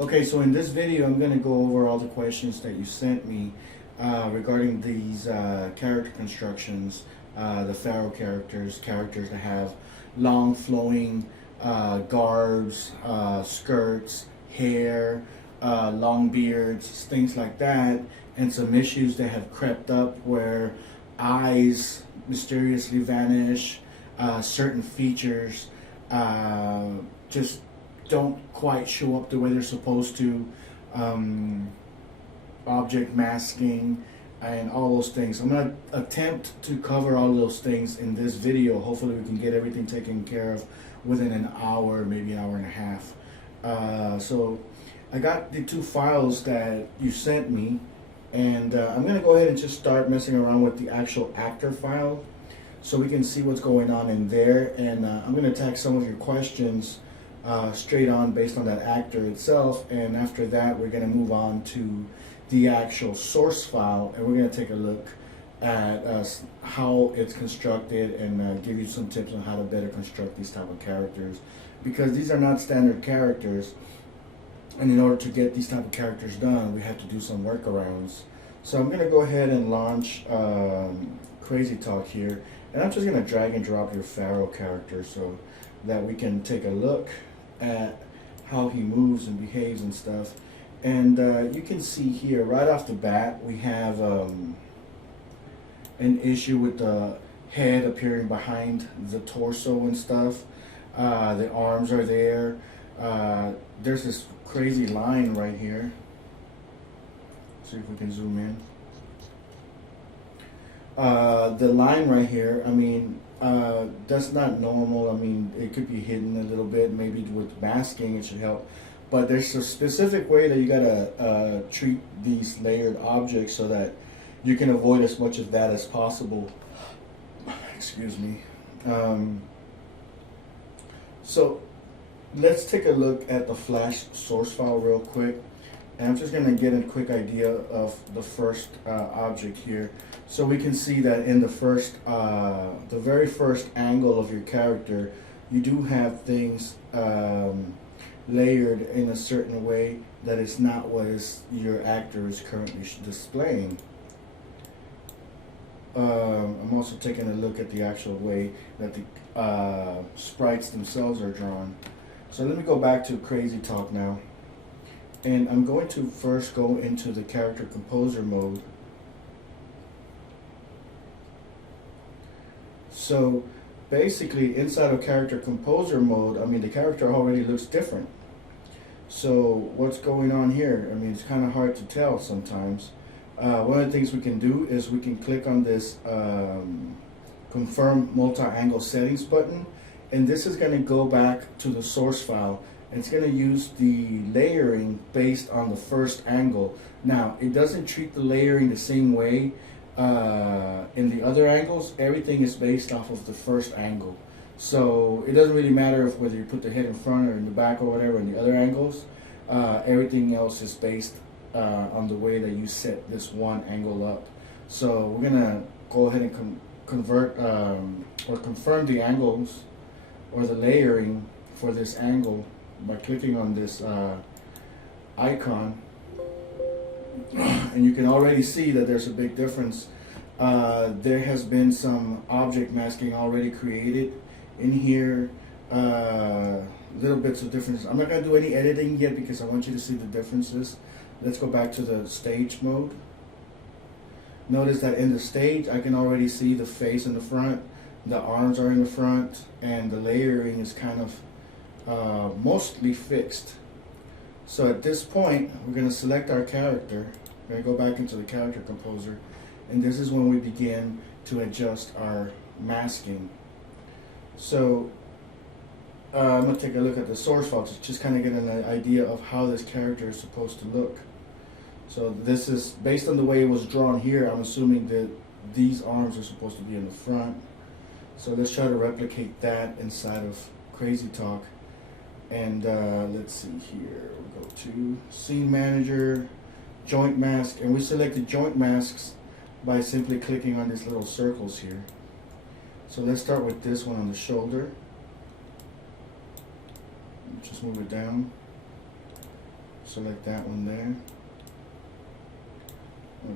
Okay, so in this video, I'm going to go over all the questions that you sent me regarding these character constructions, the pharaoh characters, characters that have long flowing garbs, skirts, hair, long beards, things like that, and some issues that have crept up where eyes mysteriously vanish, certain features just don't quite show up the way they're supposed to, object masking, and all those things. I'm going to attempt to cover all those things in this video. Hopefully we can get everything taken care of within an hour, maybe an hour and a half. So I got the two files that you sent me, and I'm going to go ahead and just start messing around with the actual actor file so we can see what's going on in there. And I'm going to attack some of your questions straight on based on that actor itself, and after that we're going to move on to the actual source file, and we're going to take a look at how it's constructed and give you some tips on how to better construct these type of characters, because these are not standard characters, and in order to get these type of characters done we have to do some workarounds. So I'm going to go ahead and launch CrazyTalk here, and I'm just going to drag and drop your pharaoh character so that we can take a look at how he moves and behaves and stuff. And you can see here right off the bat we have an issue with the head appearing behind the torso and stuff. The arms are there. There's this crazy line right here. See if we can zoom in. The line right here, I mean, that's not normal. I mean, it could be hidden a little bit. Maybe with masking it should help. But there's a specific way that you gotta treat these layered objects so that you can avoid as much of that as possible. Excuse me. So let's take a look at the Flash source file real quick. And I'm just going to get a quick idea of the first object here. So we can see that in the very first angle of your character, you do have things layered in a certain way that is not what your actor is currently displaying. I'm also taking a look at the actual way that the sprites themselves are drawn. So let me go back to CrazyTalk now. And I'm going to first go into the character composer mode. So basically inside of character composer mode, I mean, the character already looks different. So what's going on here? I mean, it's kind of hard to tell sometimes. One of the things we can do is we can click on this confirm multi-angle settings button, and this is going to go back to the source file. It's going to use the layering based on the first angle. Now, it doesn't treat the layering the same way in the other angles. Everything is based off of the first angle. So it doesn't really matter if whether you put the head in front or in the back or whatever in the other angles. Everything else is based on the way that you set this one angle up. So we're going to go ahead and convert or confirm the angles or the layering for this angle by clicking on this icon, and you can already see that there's a big difference. There has been some object masking already created in here, little bits of difference. I'm not going to do any editing yet because I want you to see the differences. Let's go back to the stage mode. Notice that in the stage I can already see the face in the front, the arms are in the front, and the layering is kind of mostly fixed. So at this point we're going to select our character. We're going to go back into the character composer, and this is when we begin to adjust our masking. So I'm going to take a look at the source file to just kind of get an idea of how this character is supposed to look. So this is based on the way it was drawn here. I'm assuming that these arms are supposed to be in the front. So let's try to replicate that inside of CrazyTalk. And let's see here, we'll go to Scene Manager, Joint Mask, and we selected Joint Masks by simply clicking on these little circles here. So let's start with this one on the shoulder. Just move it down. Select that one there.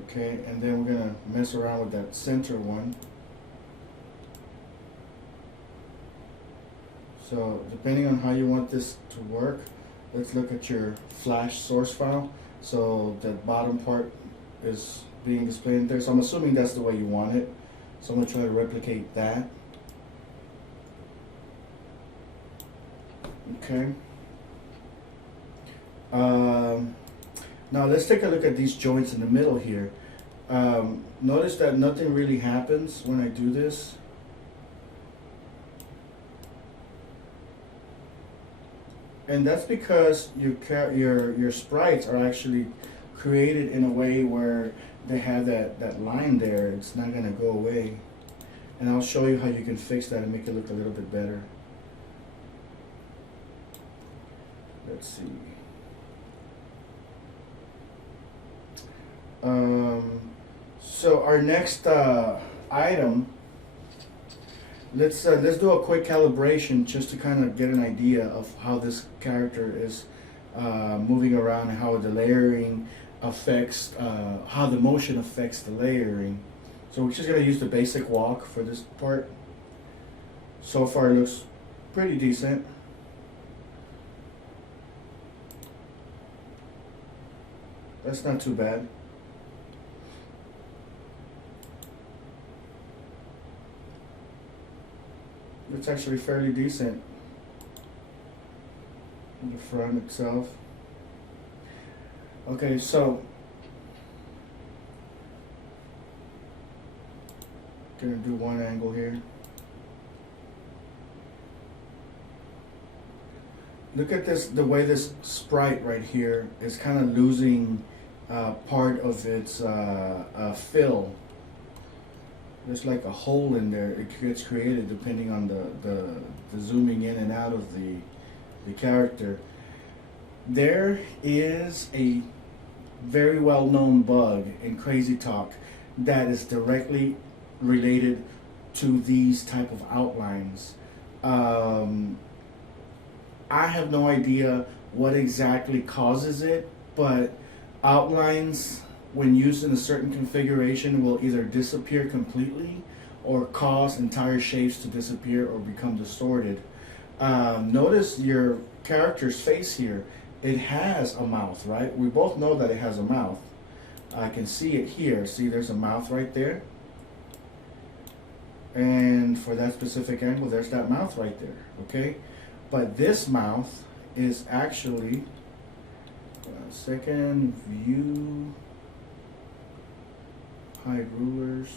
Okay, and then we're gonna mess around with that center one. So depending on how you want this to work, let's look at your Flash source file. So the bottom part is being displayed there. So I'm assuming that's the way you want it. So I'm gonna try to replicate that. Okay. Now let's take a look at these joints in the middle here. Notice that nothing really happens when I do this. And that's because your sprites are actually created in a way where they have that line there. It's not going to go away. And I'll show you how you can fix that and make it look a little bit better. Let's see. So our next item, let's do a quick calibration just to kind of get an idea of how this character is moving around and how the layering affects, how the motion affects the layering. So we're just going to use the basic walk for this part. So far it looks pretty decent. That's not too bad. It's actually fairly decent in the front itself. Okay, so gonna do one angle here. Look at this, the way this sprite right here is kind of losing part of its fill. There's like a hole in there. It gets created depending on the zooming in and out of the character. There is a very well-known bug in CrazyTalk that is directly related to these type of outlines. I have no idea what exactly causes it, but outlines when used in a certain configuration will either disappear completely or cause entire shapes to disappear or become distorted. Notice your character's face here. It has a mouth, right? We both know that it has a mouth. I can see it here. See, there's a mouth right there. And for that specific angle, there's that mouth right there, okay? But this mouth is actually, second view, hide rulers,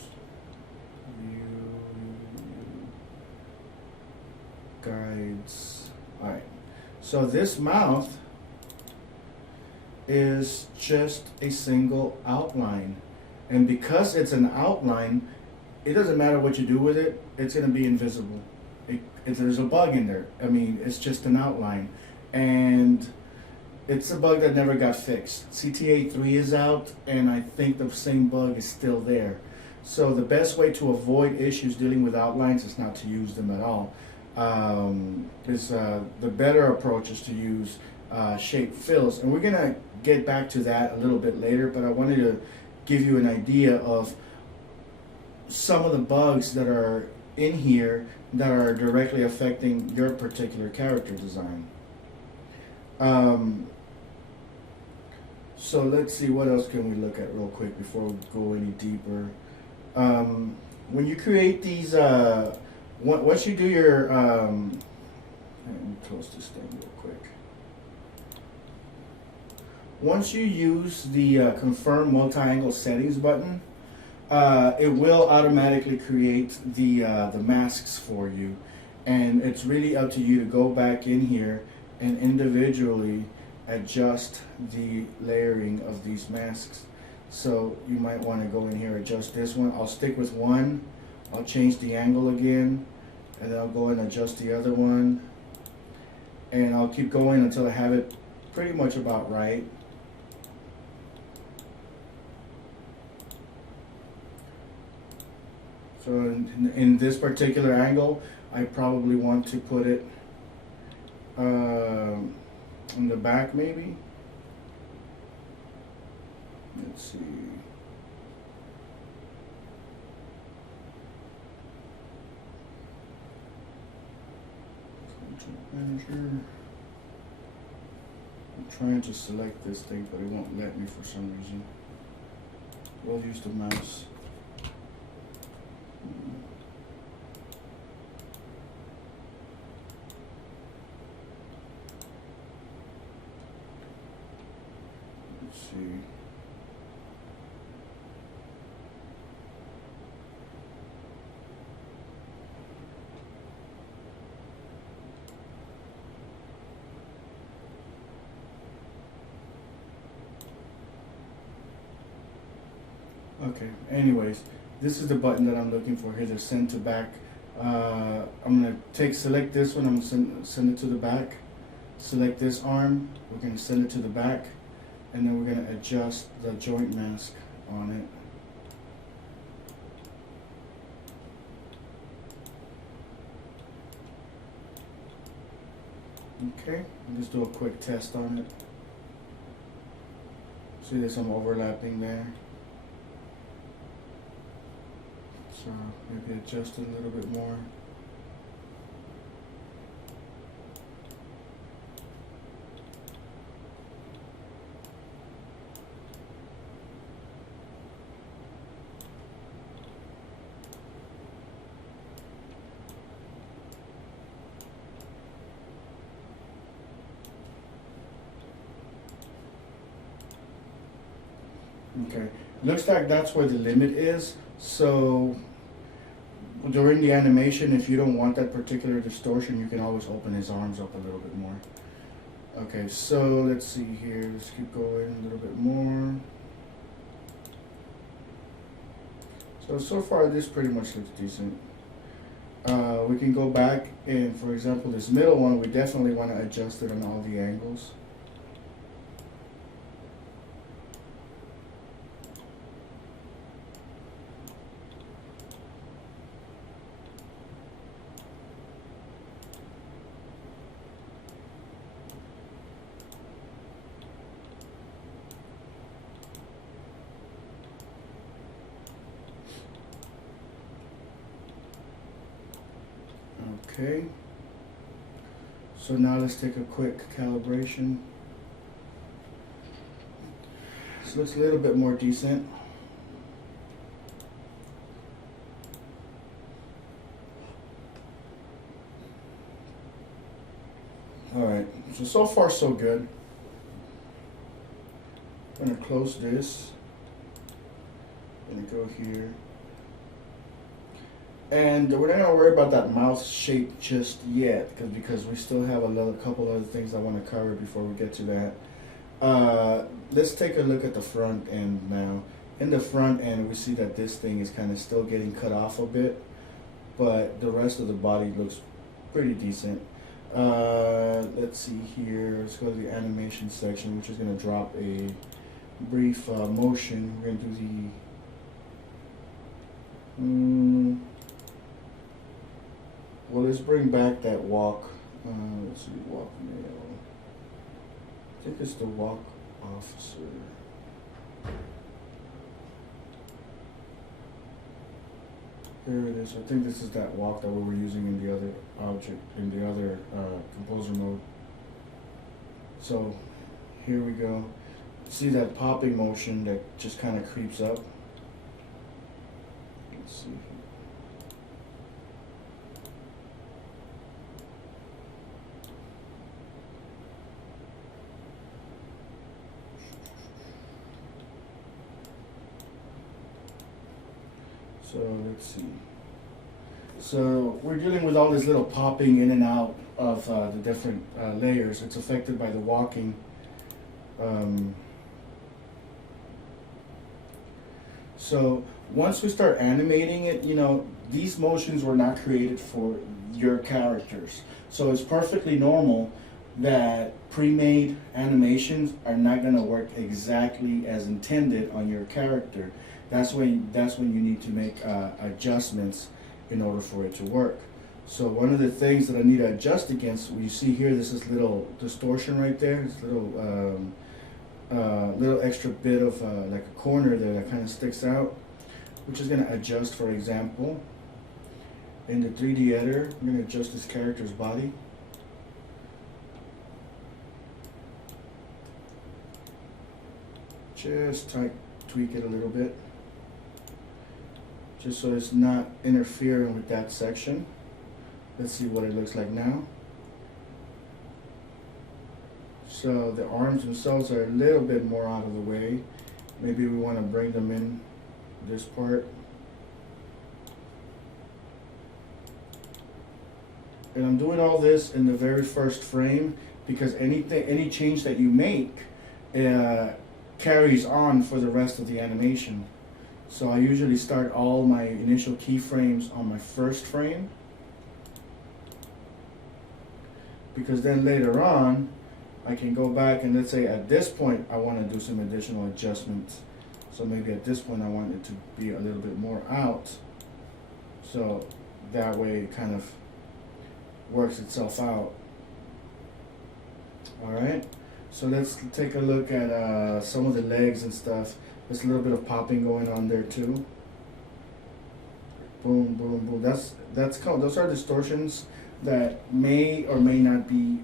view, guides. All right, so this mouth is just a single outline, and because it's an outline, it doesn't matter what you do with it, it's going to be invisible. There's a bug in there. I mean, it's just an outline, and it's a bug that never got fixed. CTA 3 is out, and I think the same bug is still there. So the best way to avoid issues dealing with outlines is not to use them at all. The better approach is to use shape fills, and we're gonna get back to that a little bit later, but I wanted to give you an idea of some of the bugs that are in here that are directly affecting your particular character design. So let's see, what else can we look at real quick before we go any deeper. When you create these, once you do your, let me close this thing real quick. Once you use the confirm multi-angle settings button, it will automatically create the masks for you, and it's really up to you to go back in here and individually adjust the layering of these masks. So you might want to go in here, adjust this one. I'll stick with one, I'll change the angle again, and then I'll go and adjust the other one, and I'll keep going until I have it pretty much about right. So in this particular angle, I probably want to put it in the back maybe. Let's see. Manager. I'm trying to select this thing, but it won't let me for some reason. We'll use the mouse. Let's see. Okay, anyways, this is the button that I'm looking for here, the send to back. I'm going to select this one, I'm going to send it to the back. Select this arm, we're going to send it to the back, and then we're going to adjust the joint mask on it. Okay, let's do a quick test on it. See, there's some overlapping there. So maybe adjust it a little bit more. Okay, looks like that's where the limit is. So during the animation, if you don't want that particular distortion, you can always open his arms up a little bit more. Okay, so let's see here. Let's keep going a little bit more. So far this pretty much looks decent. We can go back and, for example, this middle one, we definitely want to adjust it on all the angles. Okay, so now let's take a quick calibration. This looks a little bit more decent. Alright, so far so good. I'm going to close this. I'm going to go here. And we're not gonna worry about that mouth shape just yet, because we still have a couple other things I want to cover before we get to that. Let's take a look at the front end now. In the front end, we see that this thing is kind of still getting cut off a bit, but the rest of the body looks pretty decent. Let's see here. Let's go to the animation section, which is gonna drop a brief motion. We're gonna do the well, let's bring back that walk. Let's see, walk male. I think it's the walk officer. There it is. I think this is that walk that we were using in the other object, in the other composer mode. So here we go. See that popping motion that just kind of creeps up? Let's see. So let's see. So we're dealing with all this little popping in and out of the different layers. It's affected by the walking. So once we start animating it, you know, these motions were not created for your characters. So it's perfectly normal that pre-made animations are not going to work exactly as intended on your character. That's when you need to make adjustments in order for it to work. So one of the things that I need to adjust against, you see here, this is little distortion right there. This little little extra bit of like a corner there that kind of sticks out, which is going to adjust. For example, in the 3D editor, I'm going to adjust this character's body. Just tweak it a little bit, just so it's not interfering with that section. Let's see what it looks like now. So the arms themselves are a little bit more out of the way. Maybe we want to bring them in this part. And I'm doing all this in the very first frame because any change that you make carries on for the rest of the animation. So I usually start all my initial keyframes on my first frame, because then later on I can go back and, let's say at this point I want to do some additional adjustments. So maybe at this point I want it to be a little bit more out, so that way it kind of works itself out. Alright, so let's take a look at some of the legs and stuff. There's a little bit of popping going on there too. Boom, boom, boom. Those are distortions that may or may not be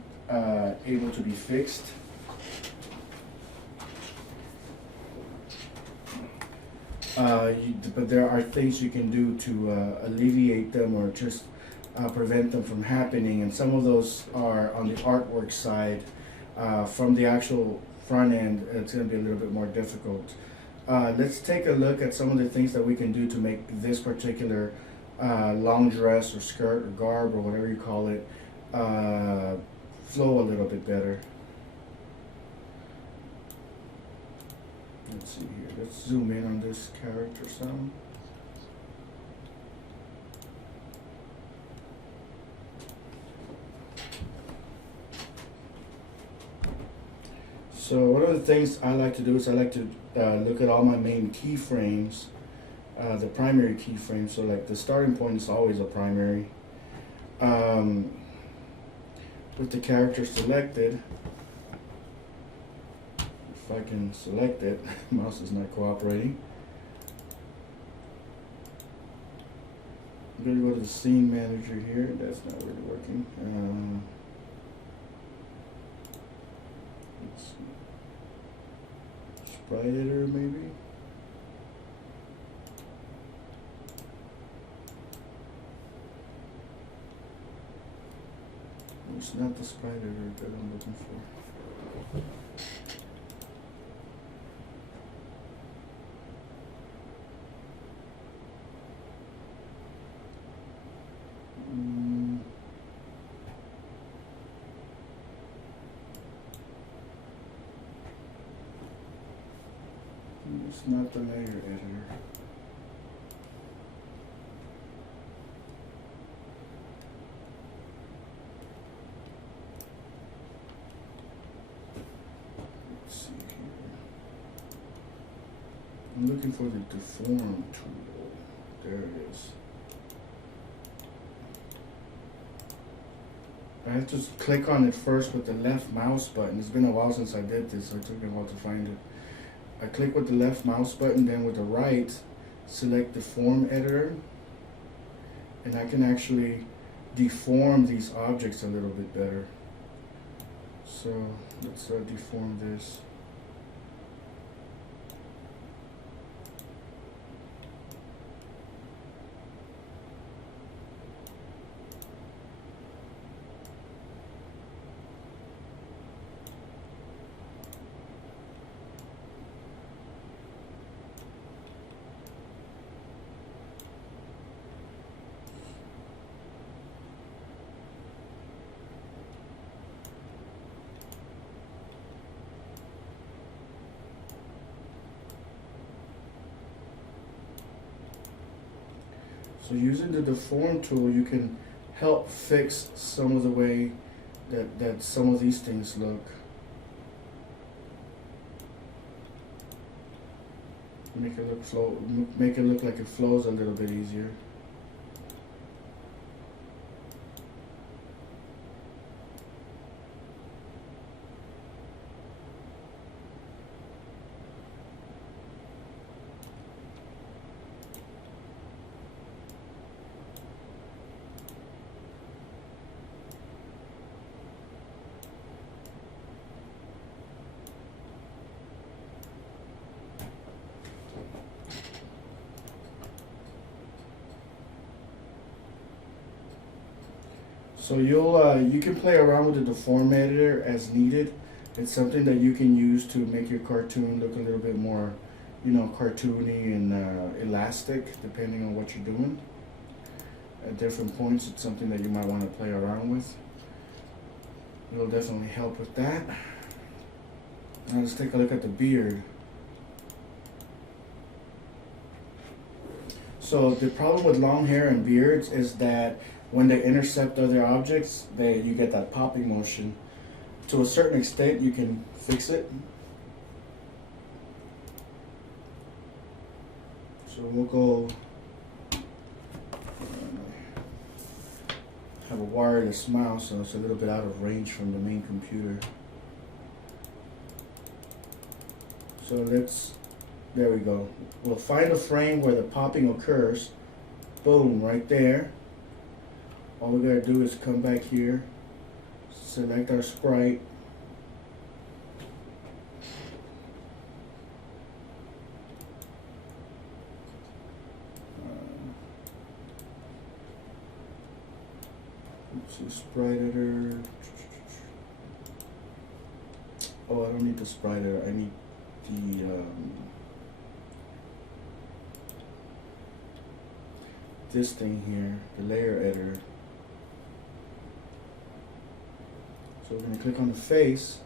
able to be fixed. But there are things you can do to alleviate them or just prevent them from happening, and some of those are on the artwork side. From the actual front end, it's going to be a little bit more difficult. Let's take a look at some of the things that we can do to make this particular long dress or skirt or garb or whatever you call it flow a little bit better. Let's see here. Let's zoom in on this character some. So one of the things I like to do is I like to look at all my main keyframes, the primary keyframes. So like the starting point is always a primary. With the character selected, if I can select it, mouse is not cooperating. I'm going to go to the scene manager here. That's not really working. Let's see. Sprite editor maybe. It's not the sprite editor that I'm looking for. It's not the layer editor. Let's see here. I'm looking for the deform tool. There it is. I have to click on it first with the left mouse button. It's been a while since I did this, so it took me a while to find it. I click with the left mouse button, then with the right, select the form editor, and I can actually deform these objects a little bit better. So let's deform this. So using the deform tool, you can help fix some of the way that some of these things look. Make it look like it flows a little bit easier. So you can play around with the deform editor as needed. It's something that you can use to make your cartoon look a little bit more, you know, cartoony and elastic, depending on what you're doing. At different points, it's something that you might want to play around with. It'll definitely help with that. Now let's take a look at the beard. So the problem with long hair and beards is that when they intercept other objects, you get that popping motion. To a certain extent, you can fix it. So we'll go have a wireless mouse, so it's a little bit out of range from the main computer. So there we go. We'll find a frame where the popping occurs. Boom, right there. All we gotta do is come back here, select our sprite, let's see, sprite editor. Oh, I don't need the sprite editor, I need the this thing here, the layer editor. So we're going to click on the face.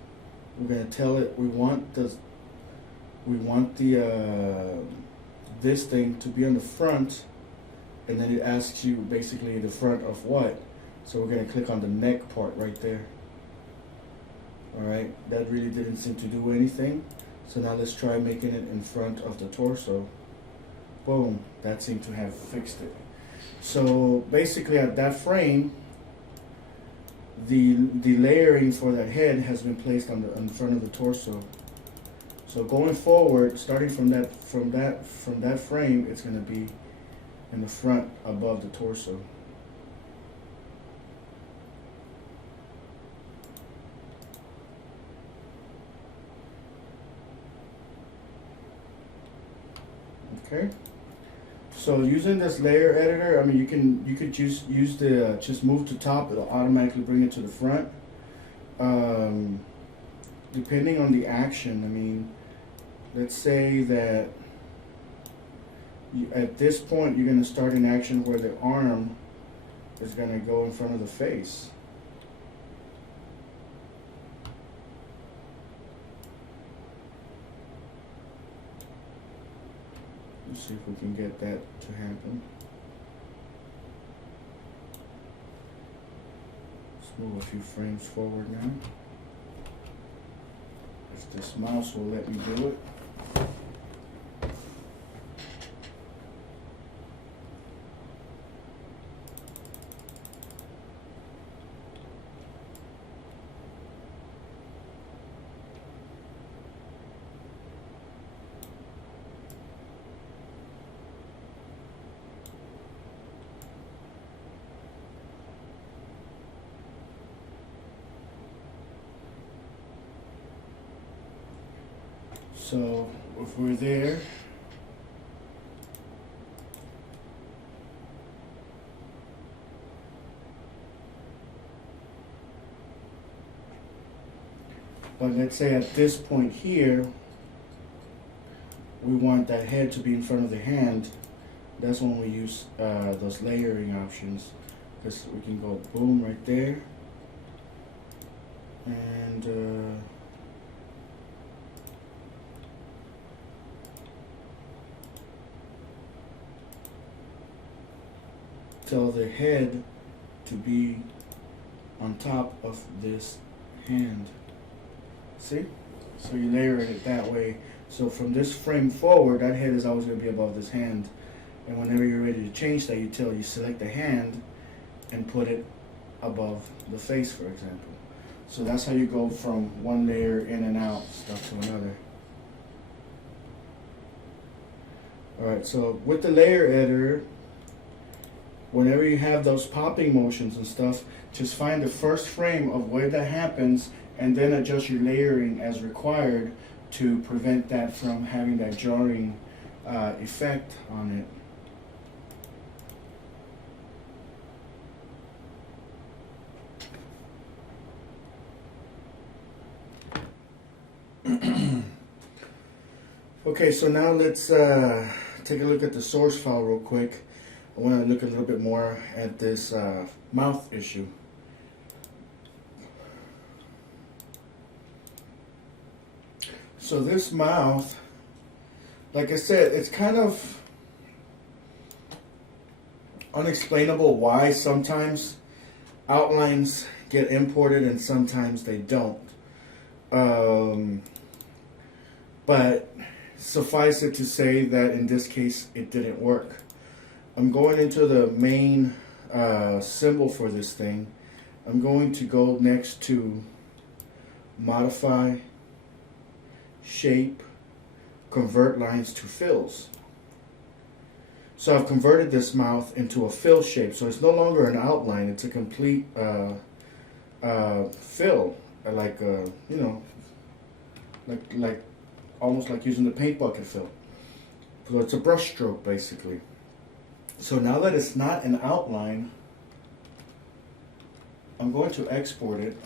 We're going to tell it we want the this thing to be on the front, and then it asks you basically the front of what. So we're going to click on the neck part right there. All right, that really didn't seem to do anything. So now let's try making it in front of the torso. Boom, that seemed to have fixed it. So basically at that frame, the layering for that head has been placed on the front of the torso. So going forward, starting from that frame, it's going to be in the front above the torso. Okay. So using this layer editor, I mean, you could just use the just move to top. It'll automatically bring it to the front. Depending on the action, I mean, let's say that at this point you're going to start an action where the arm is going to go in front of the face. Let's see if we can get that to happen. Let's move a few frames forward now. If this mouse will let me do it. So if we're there, but let's say at this point here, we want that head to be in front of the hand. That's when we use those layering options, because we can go boom right there, and tell the head to be on top of this hand. See? So you layer it that way. So from this frame forward, that head is always going to be above this hand. And whenever you're ready to change that, you select the hand and put it above the face, for example. So that's how you go from one layer in and out stuff to another. Alright, so with the layer editor, whenever you have those popping motions and stuff, just find the first frame of where that happens and then adjust your layering as required to prevent that from having that jarring effect on it. Okay, so now let's take a look at the source file real quick. I want to look a little bit more at this mouth issue. So this mouth, like I said, it's kind of unexplainable why sometimes outlines get imported and sometimes they don't. But suffice it to say that in this case it didn't work. I'm going into the main symbol for this thing. I'm going to go next to modify, shape, convert lines to fills. So I've converted this mouth into a fill shape. So it's no longer an outline, it's a complete fill, like you know, like almost like using the paint bucket fill. So it's a brush stroke basically. So now that it's not an outline, I'm going to export it.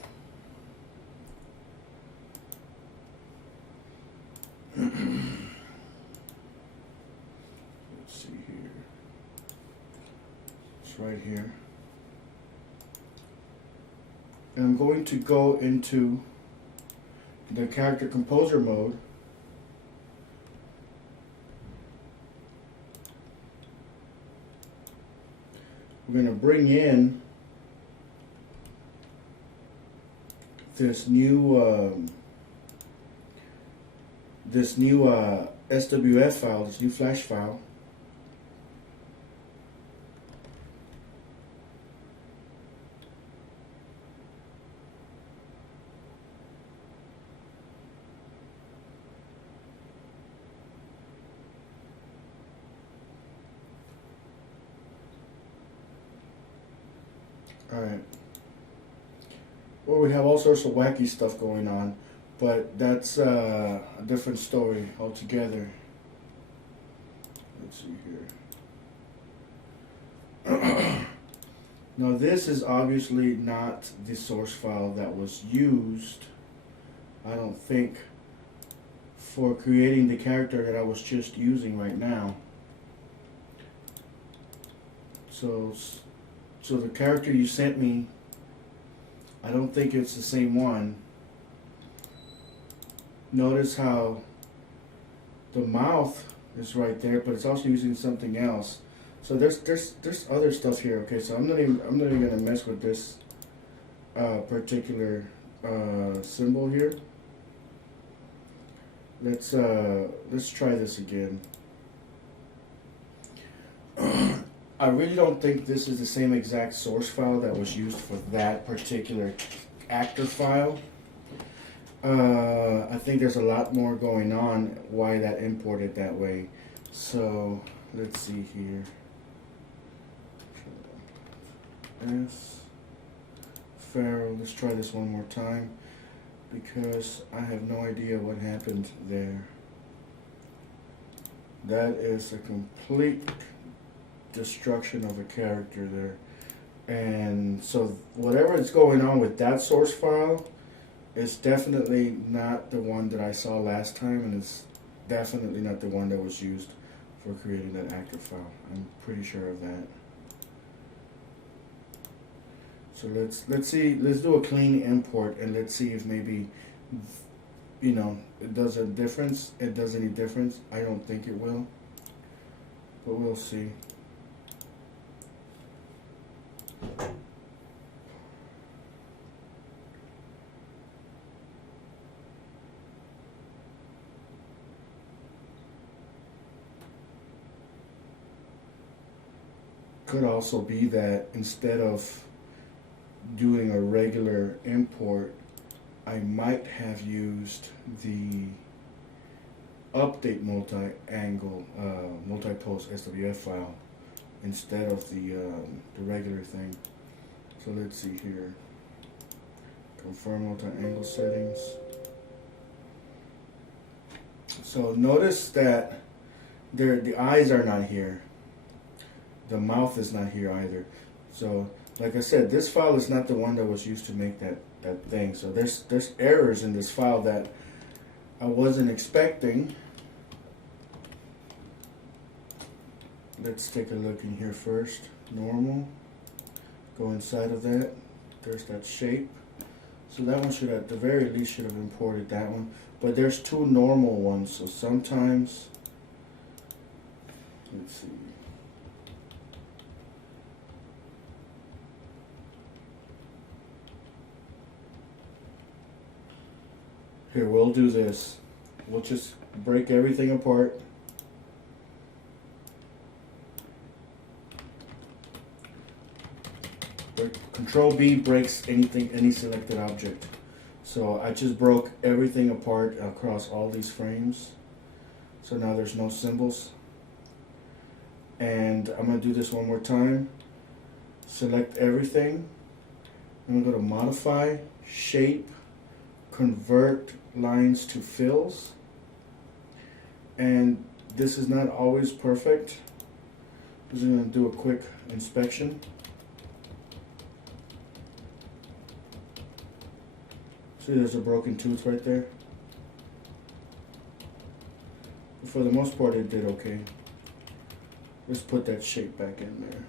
Let's see here. It's right here. And I'm going to go into the character composer mode. We're going to bring in this new SWF file, this new flash file. Alright. Well, we have all sorts of wacky stuff going on, but that's a different story altogether. Let's see here. Now this is obviously not the source file that was used, I don't think, for creating the character that I was just using right now. So the character you sent me, I don't think it's the same one. Notice how the mouth is right there, but it's also using something else. So there's other stuff here. Okay, so I'm not even gonna mess with this particular symbol here. Let's try this again. I really don't think this is the same exact source file that was used for that particular actor file. I think there's a lot more going on why that imported that way. So let's see here. S Pharaoh. Let's try this one more time because I have no idea what happened there. That is a complete destruction of a character there. And so whatever is going on with that source file is definitely not the one that I saw last time, and it's definitely not the one that was used for creating that actor file. I'm pretty sure of that. So let's see, let's do a clean import and let's see if maybe, you know, it does a difference. It does any difference. I don't think it will, but we'll see. Could also be that instead of doing a regular import, I might have used the update multi-angle, multi-post SWF file instead of the regular thing. So let's see here. Confirm multi-angle settings. So notice that the eyes are not here. The mouth is not here either. So like I said, this file is not the one that was used to make that thing. So there's errors in this file that I wasn't expecting. let's take a look in here first. Normal. Go inside of that. There's that shape. So that one should, at the very least, should have imported that one. But there's two normal ones, so sometimes, let's see. Here, we'll do this. We'll just break everything apart. Control B breaks anything, any selected object. So I just broke everything apart across all these frames. So now there's no symbols. And I'm going to do this one more time. Select everything. I'm going to go to Modify, Shape, Convert Lines to Fills. And this is not always perfect. I'm just going to do a quick inspection. See, there's a broken tooth right there. But for the most part, it did okay. Let's put that shape back in there.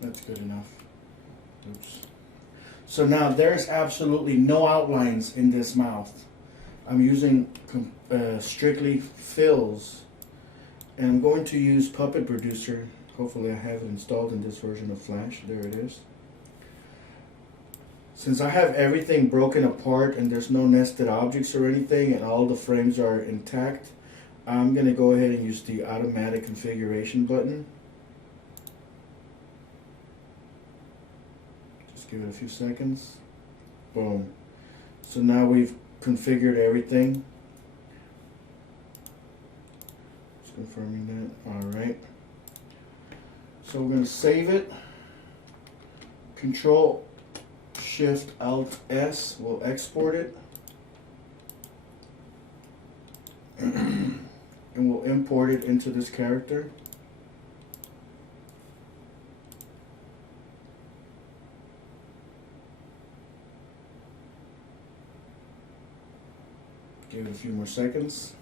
That's good enough. Oops. So now there's absolutely no outlines in this mouth. I'm using strictly fills, and I'm going to use Puppet Producer. Hopefully I have it installed in this version of Flash. There it is. Since I have everything broken apart and there's no nested objects or anything and all the frames are intact, I'm going to go ahead and use the automatic configuration button. Give it a few seconds. Boom. So now we've configured everything. Just confirming that. Alright. So we're going to save it. Control Shift Alt S will export it. And we'll import it into this character. Give it a few more seconds.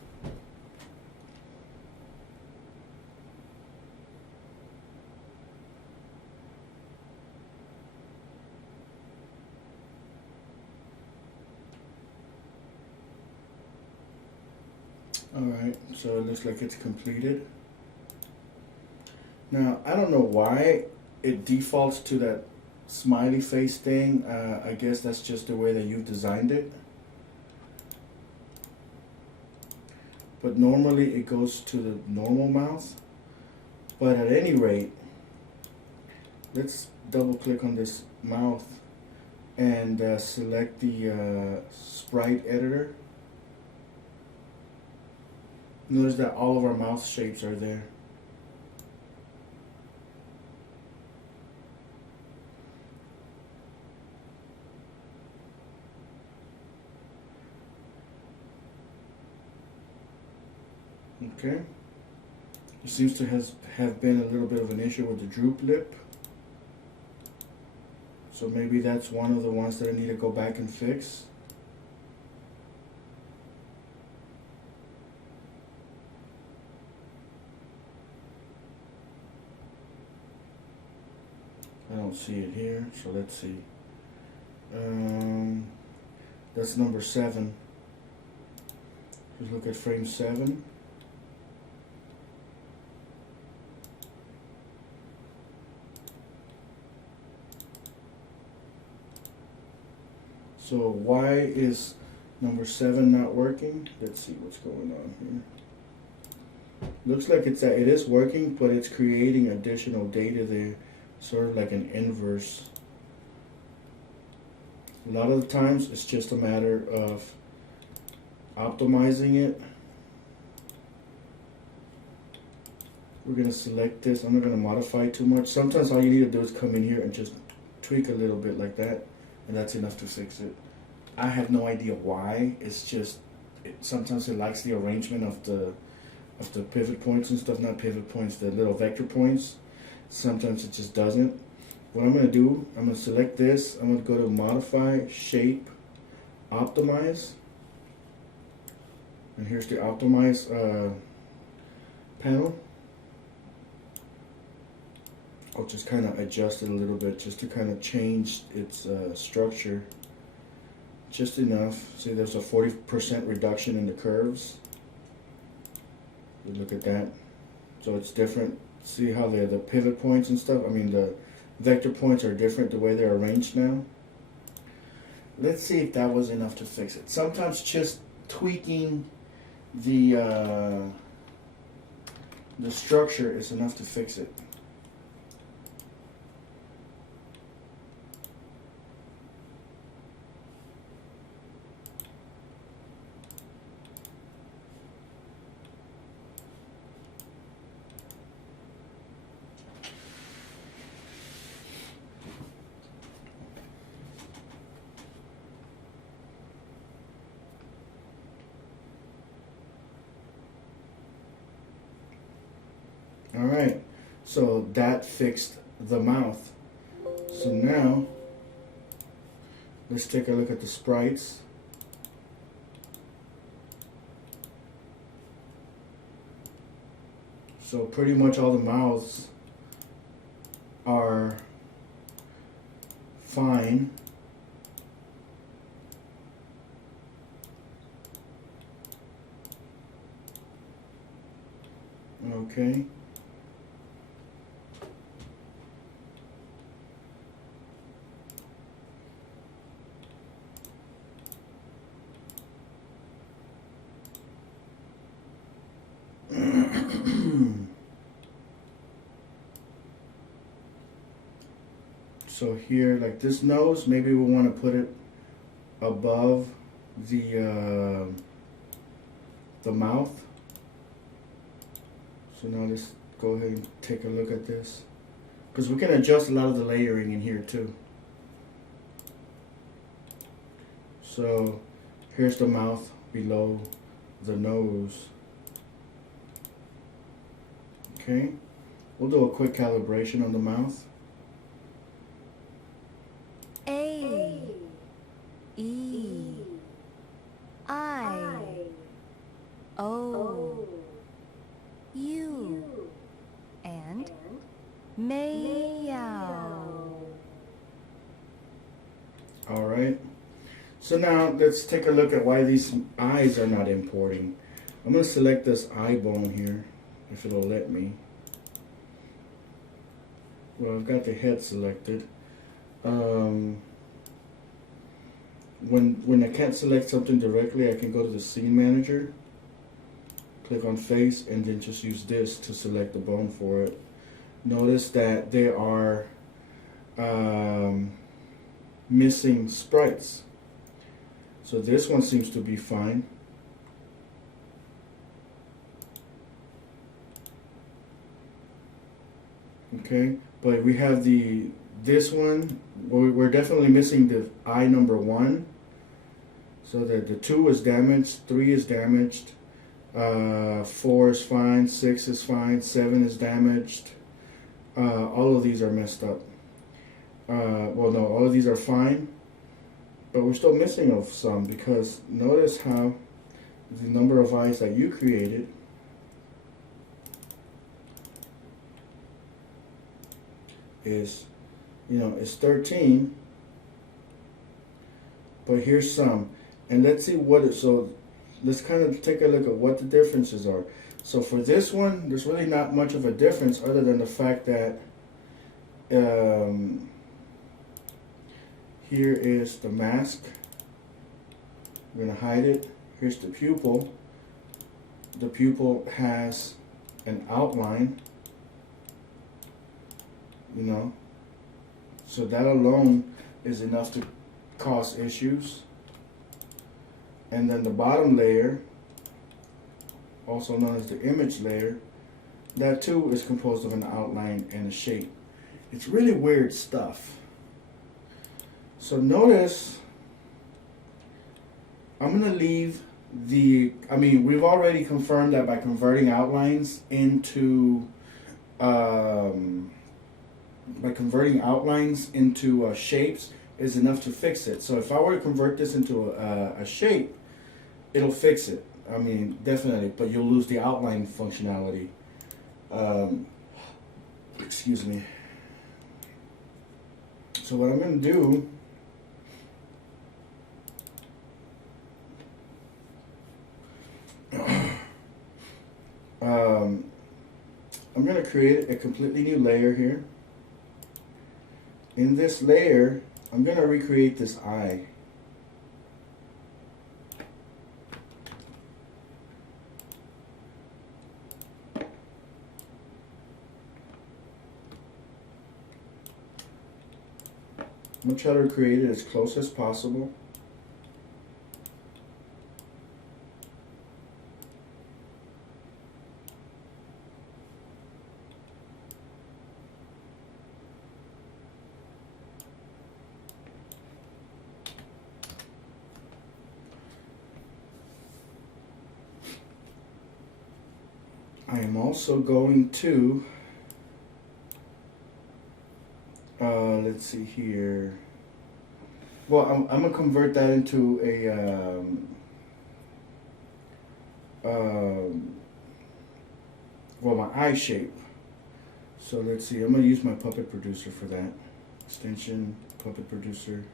Alright, so it looks like it's completed. Now, I don't know why it defaults to that smiley face thing. I guess that's just the way that you've designed it. But normally it goes to the normal mouth. But at any rate, let's double click on this mouth and select the sprite editor. Notice that all of our mouth shapes are there. Okay. It seems to have been a little bit of an issue with the droop lip. So maybe that's one of the ones that I need to go back and fix. I don't see it here, so let's see. That's number 7. Just look at frame 7. So why is number 7 not working? Let's see what's going on here. Looks like it is working, but it's creating additional data there, sort of like an inverse. A lot of the times it's just a matter of optimizing it. We're going to select this. I'm not going to modify too much. Sometimes all you need to do is come in here and just tweak a little bit like that, and that's enough to fix it. I have no idea why. It's just sometimes it likes the arrangement of the pivot points and stuff. Not pivot points, the little vector points. Sometimes it just doesn't. What I'm going to do, I'm going to select this. I'm going to go to Modify, Shape, Optimize. And here's the Optimize panel. I'll just kind of adjust it a little bit just to kind of change its structure. Just enough. See, there's a 40% reduction in the curves. Look at that. So it's different. See how the pivot points and stuff, I mean the vector points are different the way they're arranged now. Let's see if that was enough to fix it. Sometimes just tweaking the structure is enough to fix it. Alright, so that fixed the mouth. So now, let's take a look at the sprites. So pretty much all the mouths are fine. Okay. So here, like this nose, maybe we want to put it above the mouth. So now let's go ahead and take a look at this, because we can adjust a lot of the layering in here too. So here's the mouth below the nose. Okay, we'll do a quick calibration on the mouth. A, E, I, O, U, and meow. All right. So now let's take a look at why these eyes are not importing. I'm going to select this eye bone here, if it'll let me. Well, I've got the head selected. When I can't select something directly, I can go to the scene manager, click on face, and then just use this to select the bone for it. Notice that there are missing sprites. So this one seems to be fine. Okay, but we have this one, we're definitely missing the eye number 1. So that the 2 is damaged, 3 is damaged, 4 is fine, 6 is fine, 7 is damaged. All of these are messed up. Well, no, all of these are fine, but we're still missing of some, because notice how the number of eyes that you created is, is 13, but here's some. And let's see what it, so let's kind of take a look at what the differences are. So for this one, there's really not much of a difference other than the fact that here is the mask. I'm going to hide it. Here's the pupil. The pupil has an outline, so that alone is enough to cause issues. And then the bottom layer, also known as the image layer, that too is composed of an outline and a shape. It's really weird stuff. So notice, I'm going to leave we've already confirmed that by converting outlines into shapes is enough to fix it. So if I were to convert this into a shape, it'll fix it. I mean, definitely, but you'll lose the outline functionality. Excuse me. So what I'm going to do, I'm going to create a completely new layer here. In this layer, I'm going to recreate this eye. I'm going to try to create it as close as possible. I am also going to, let's see here. Well, I'm going to convert that into a, my eye shape. So let's see, I'm going to use my puppet producer for that. Extension, puppet producer.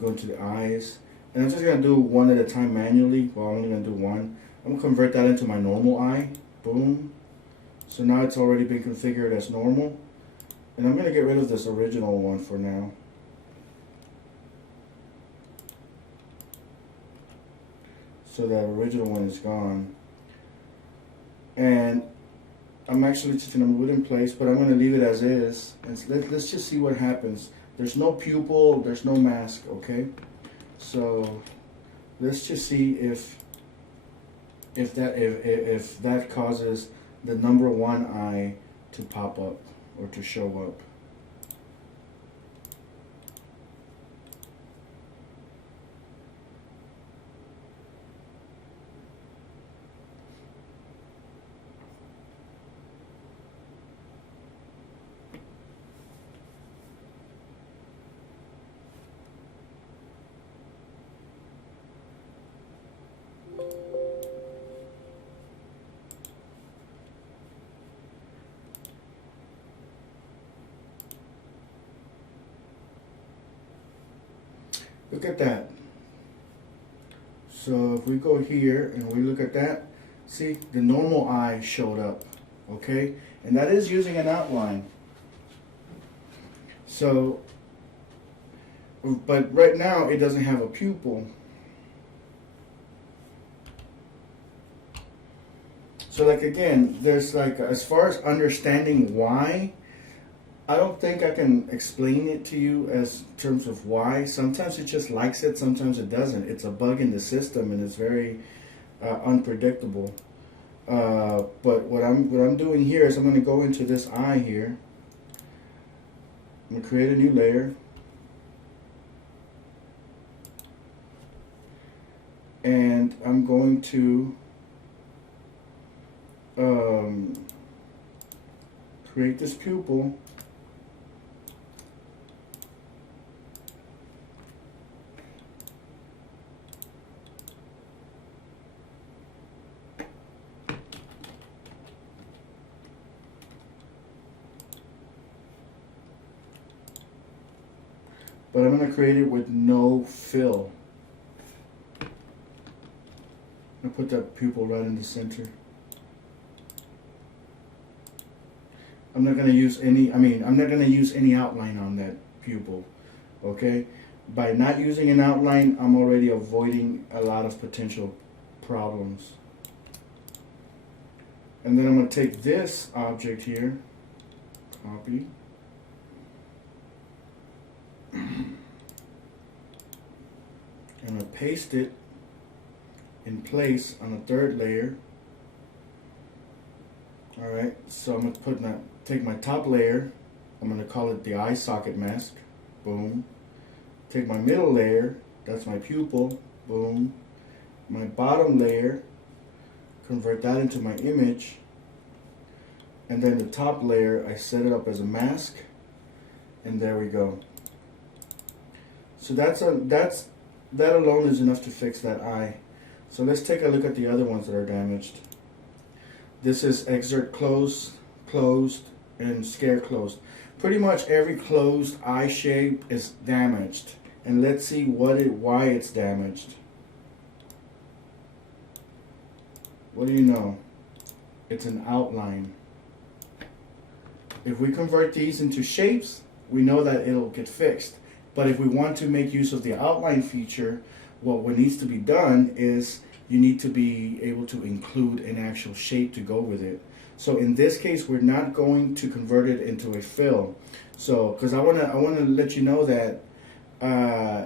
Go into the eyes. And I'm just going to do one at a time manually. Well, I'm only going to do one. I'm going to convert that into my normal eye. Boom. So now it's already been configured as normal. And I'm going to get rid of this original one for now. So that original one is gone. And I'm actually just going to move it in place, but I'm going to leave it as is. And let's just see what happens. There's no pupil, there's no mask, okay? So let's just see if that causes the number one eye to pop up or to show up. Look at that. So if we go here and we look at that, see, the normal eye showed up, okay? And that is using an outline. So, but right now it doesn't have a pupil. So like again, there's like, as far as understanding why, I don't think I can explain it to you as terms of why. Sometimes it just likes it, sometimes it doesn't. It's a bug in the system and it's very unpredictable. But what I'm doing here is I'm going to go into this eye here. I'm going to create a new layer. And I'm going to create this pupil. But I'm going to create it with no fill. I'm going to put that pupil right in the center. I'm not going to use any, I'm not going to use any outline on that pupil, okay? By not using an outline, I'm already avoiding a lot of potential problems. And then I'm going to take this object here, copy. I'm going to paste it in place on the third layer. Alright, so I'm going to take my top layer, I'm going to call it the eye socket mask, boom. Take my middle layer, that's my pupil, boom. My bottom layer, convert that into my image, and then the top layer, I set it up as a mask, and there we go. So that alone is enough to fix that eye. So let's take a look at the other ones that are damaged. This is exert closed, closed, and scare closed. Pretty much every closed eye shape is damaged. And let's see why it's damaged. What do you know? It's an outline. If we convert these into shapes, we know that it'll get fixed. But if we want to make use of the outline feature, what needs to be done is you need to be able to include an actual shape to go with it. So in this case, we're not going to convert it into a fill. So, because I wanna let you know that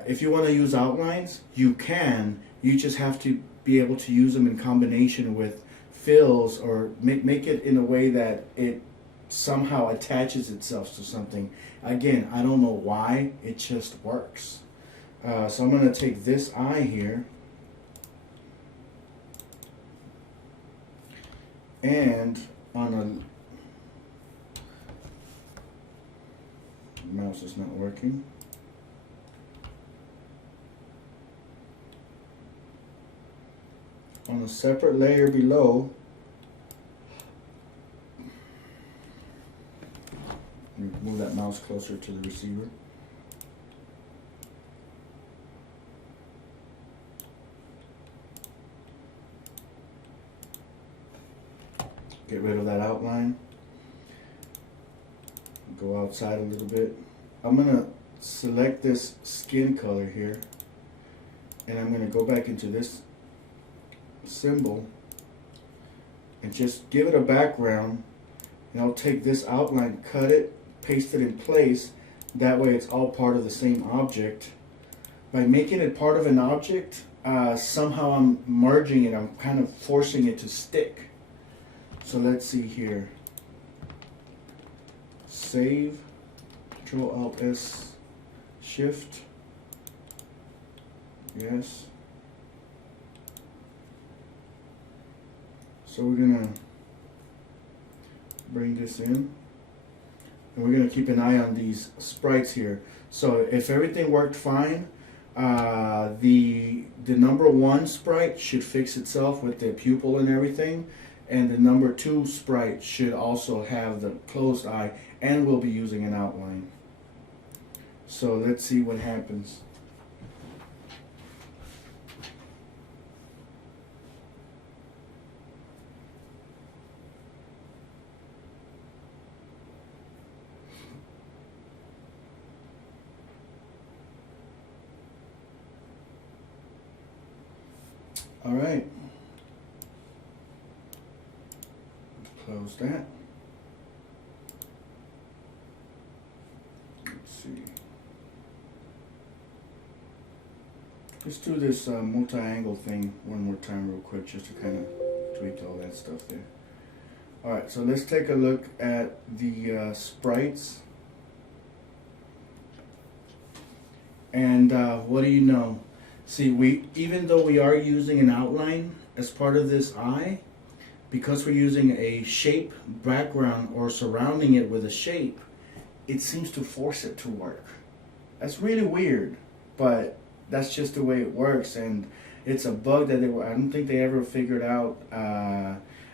if you want to use outlines, you can. You just have to be able to use them in combination with fills, or make it in a way that it somehow attaches itself to something. Again, I don't know why, it just works. So I'm going to take this eye here, and on a mouse is not working. On a separate layer below, move that mouse closer to the receiver. Get rid of that outline. Go outside a little bit. I'm gonna select this skin color here, and I'm gonna go back into this symbol and just give it a background, and I'll take this outline, cut it, paste it in place. That way it's all part of the same object. By making it part of an object, somehow I'm merging it, I'm kind of forcing it to stick. So let's see here. Save, Control Alt S, Shift, yes. So we're gonna bring this in, and we're gonna keep an eye on these sprites here. So if everything worked fine, the number 1 sprite should fix itself with the pupil and everything, and the number 2 sprite should also have the closed eye, and we'll be using an outline. So let's see what happens. All right. Close that. Let's see. Let's do this multi-angle thing one more time real quick, just to kind of tweak all that stuff there. All right, so let's take a look at the sprites. And what do you know? See, even though we are using an outline as part of this eye, because we're using a shape background or surrounding it with a shape, it seems to force it to work. That's really weird, but that's just the way it works, and it's a bug that I don't think they ever figured out.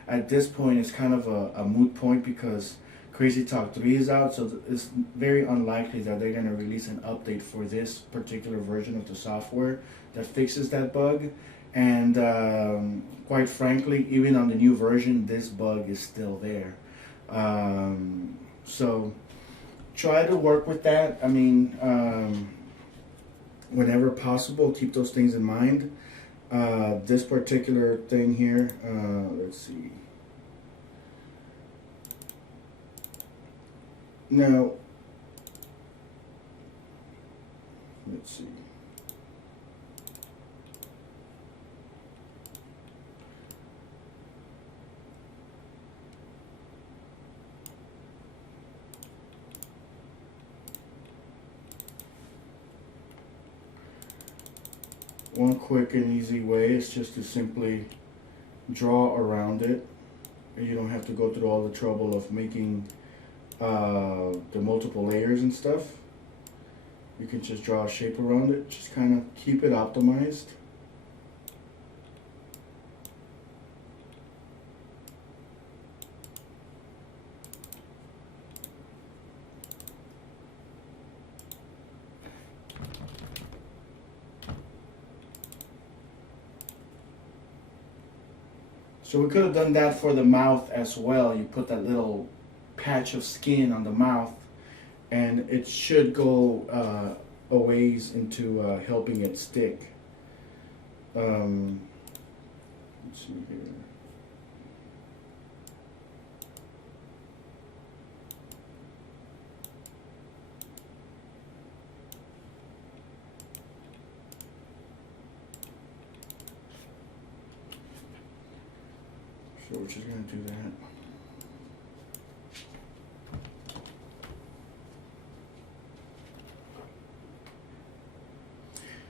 At this point, it's kind of a moot point because CrazyTalk 3 is out, so it's very unlikely that they're going to release an update for this particular version of the software that fixes that bug. And quite frankly, even on the new version, this bug is still there. So try to work with that. I mean, whenever possible, keep those things in mind. This particular thing here, let's see. Now, let's see. one quick and easy way is just to simply draw around it. And you don't have to go through all the trouble of making the multiple layers and stuff. You can just draw a shape around it, just kind of keep it optimized. So we could have done that for the mouth as well. You put that little patch of skin on the mouth, and it should go a ways into helping it stick. Let's see here. So we're just going to do that.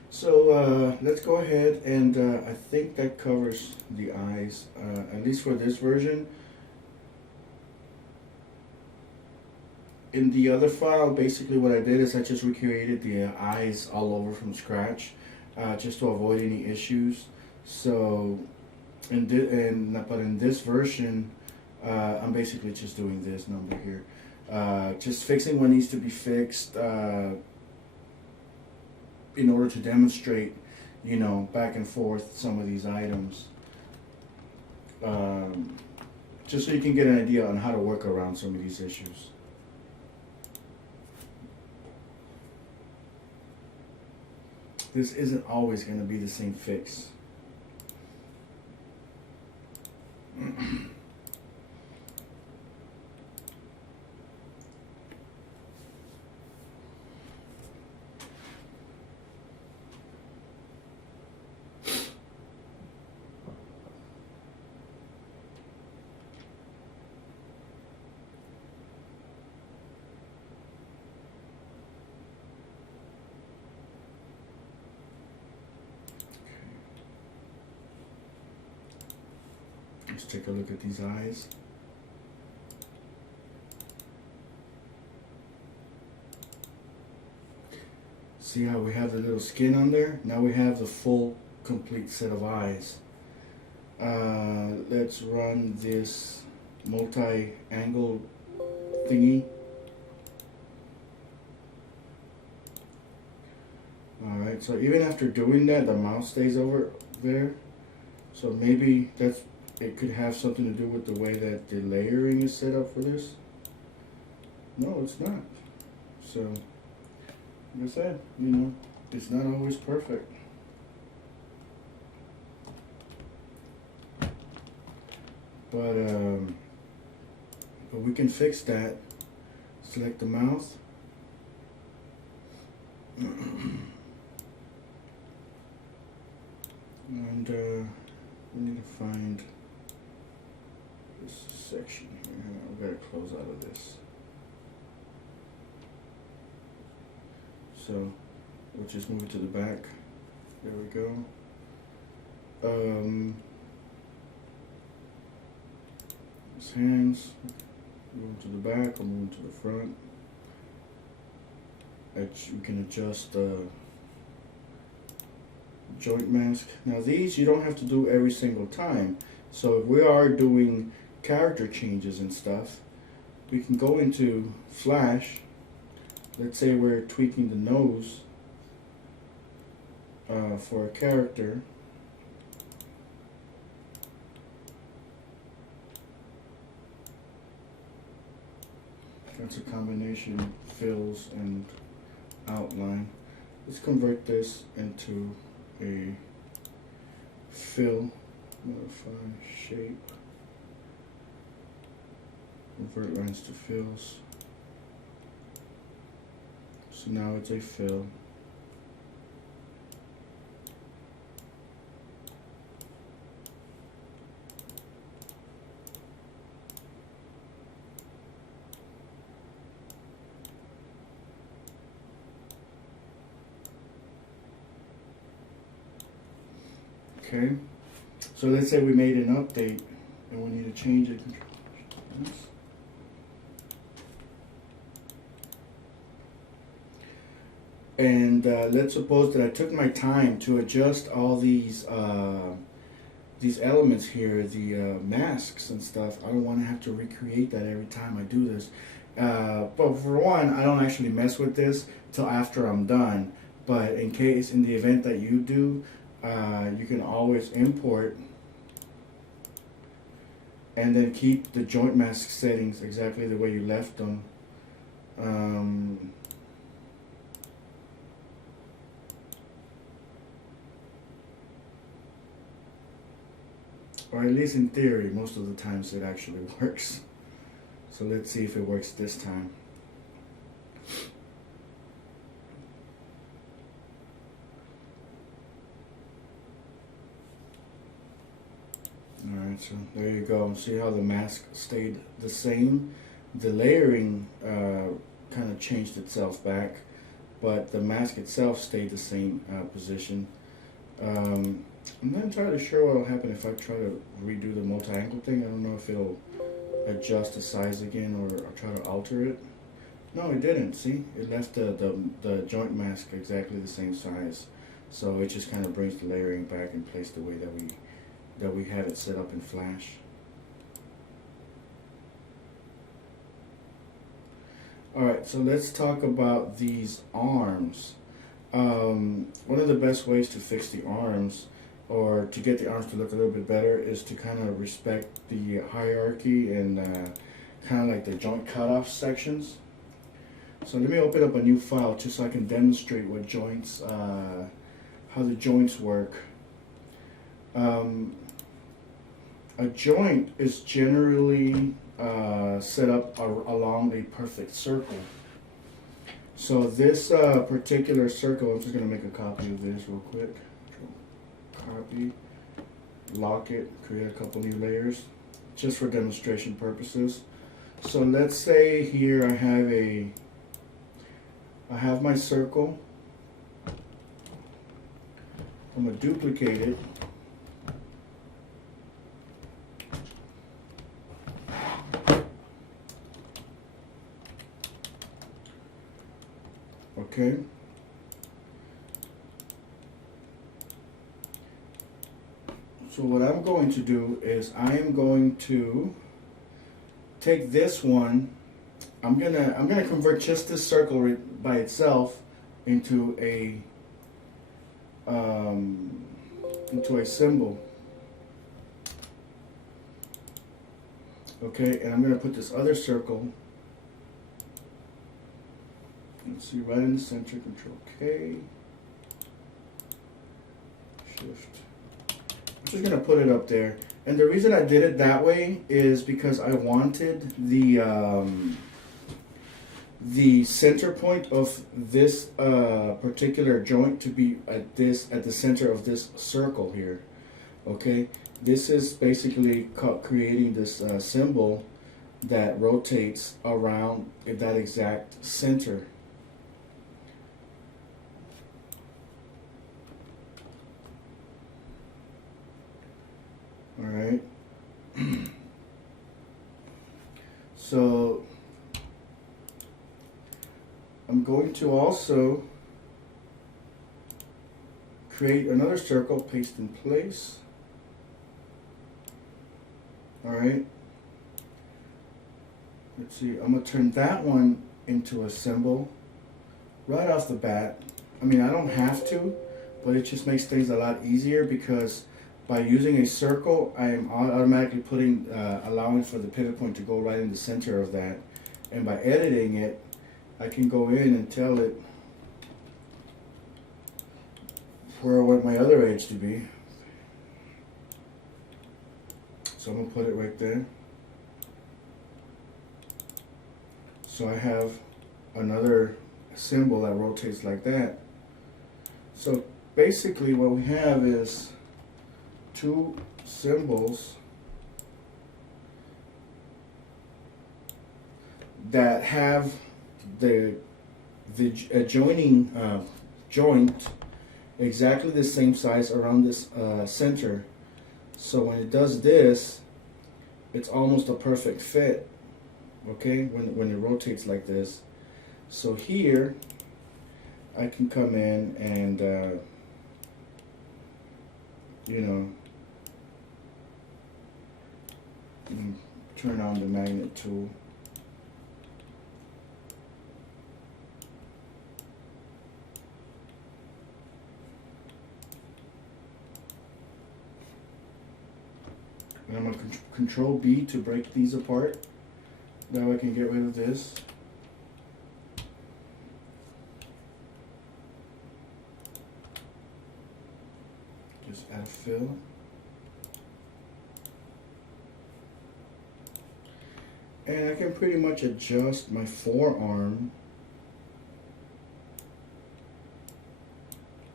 So let's go ahead and I think that covers the eyes, at least for this version. In the other file, basically what I did is I just recreated the eyes all over from scratch, just to avoid any issues. So, but in this version, I'm basically just doing this number here, just fixing what needs to be fixed. In order to demonstrate, you know, back and forth some of these items, just so you can get an idea on how to work around some of these issues. This isn't always going to be the same fix. Let's take a look at these eyes. See how we have the little skin on there? Now we have the full, complete set of eyes. Let's run this multi-angle thingy. Alright, so even after doing that, the mouse stays over there. So maybe it could have something to do with the way that the layering is set up for this. No, it's not. So, like I said, you know, it's not always perfect. But we can fix that. Select the mouth. And we need to find this section here. I've got to close out of this. So we'll just move it to the back. There we go. His hands, move to the back or move to the front. You can adjust the joint mask. Now these you don't have to do every single time. So if we are doing character changes and stuff, we can go into Flash. Let's say we're tweaking the nose for a character. That's a combination fills and outline. Let's convert this into a fill. Modify shape. Convert lines to fills. So now it's a fill. Okay, so let's say we made an update and we need to change it. And let's suppose that I took my time to adjust all these elements here, the masks and stuff. I don't want to have to recreate that every time I do this. But for one, I don't actually mess with this till after I'm done. But in the event that you do, you can always import and then keep the joint mask settings exactly the way you left them. Or at least in theory, most of the times it actually works. So let's see if it works this time. Alright, so there you go. See how the mask stayed the same? The layering kind of changed itself back, but the mask itself stayed the same position. I'm not entirely sure what will happen if I try to redo the multi-angle thing. I don't know if it'll adjust the size again or try to alter it. No, it didn't. See, it left the joint mask exactly the same size. So it just kind of brings the layering back in place the way that we had it set up in Flash. Alright, so let's talk about these arms. One of the best ways to fix the arms, or to get the arms to look a little bit better, is to kind of respect the hierarchy and kind of like the joint cutoff sections. So let me open up a new file just so I can demonstrate what joints, how the joints work. A joint is generally set up along a perfect circle. So this particular circle, I'm just going to make a copy of this real quick. Copy, lock it, create a couple new layers, just for demonstration purposes. So let's say here I have my circle. I'm going to duplicate it. Okay. So what I'm going to do is I am going to take this one. I'm gonna convert just this circle by itself into a symbol. Okay, and I'm gonna put this other circle. Let's see, right in the center. Control K. Shift. I'm just gonna put it up there, and the reason I did it that way is because I wanted the center point of this particular joint to be at the center of this circle here. Okay, this is basically creating this symbol that rotates around that exact center. All right. So I'm going to also create another circle, paste in place. All right. Let's see, I'm going to turn that one into a symbol right off the bat. I mean, I don't have to, but it just makes things a lot easier because by using a circle, I am automatically allowing for the pivot point to go right in the center of that. And by editing it, I can go in and tell it where I want my other edge to be. So I'm going to put it right there. So I have another symbol that rotates like that. So basically what we have is two symbols that have the adjoining joint exactly the same size around this center. So when it does this, it's almost a perfect fit, okay, when it rotates like this. So here, I can come in and, you know, turn on the magnet tool. And I'm going to control B to break these apart. That way I can get rid of this. Just add a fill. And I can pretty much adjust my forearm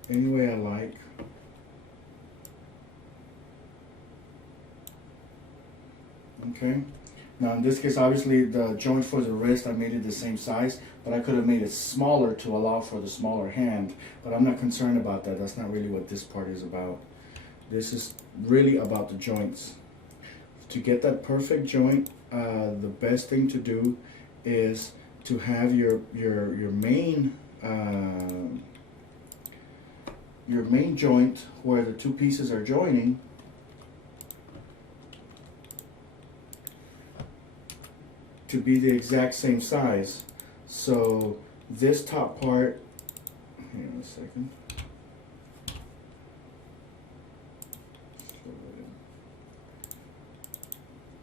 any way I like. Okay. Now in this case, obviously the joint for the wrist, I made it the same size, but I could have made it smaller to allow for the smaller hand. But I'm not concerned about that. That's not really what this part is about. This is really about the joints. To get that perfect joint, the best thing to do is to have your main joint where the two pieces are joining to be the exact same size. So this top part, hang on a second.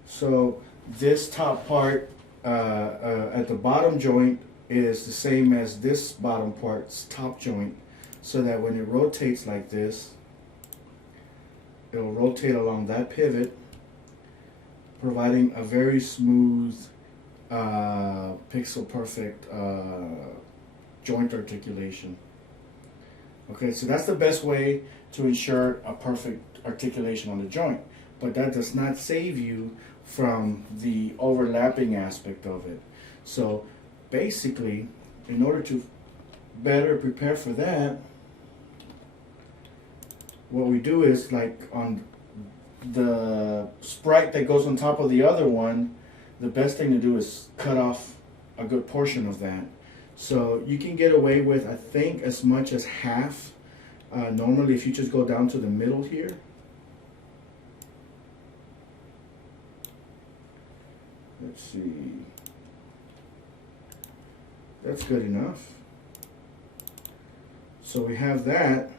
So this top part at the bottom joint is the same as this bottom part's top joint, so that when it rotates like this, it'll rotate along that pivot, providing a very smooth, pixel perfect joint articulation. Okay, so that's the best way to ensure a perfect articulation on the joint, but that does not save you from the overlapping aspect of it. So basically, in order to better prepare for that, what we do is, like on the sprite that goes on top of the other one, the best thing to do is cut off a good portion of that. So you can get away with, I think, as much as half. Normally, if you just go down to the middle here, let's see, that's good enough. So we have that.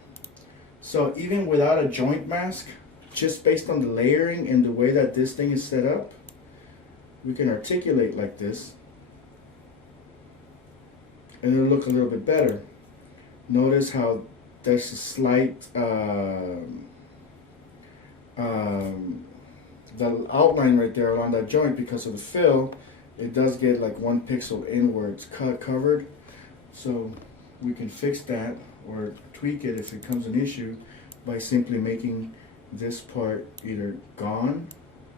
So even without a joint mask, just based on the layering and the way that this thing is set up, we can articulate like this, and it'll look a little bit better. Notice how there's a slight the outline right there along that joint because of the fill. It does get like 1 pixel inwards covered, so we can fix that or tweak it if it becomes an issue by simply making this part either gone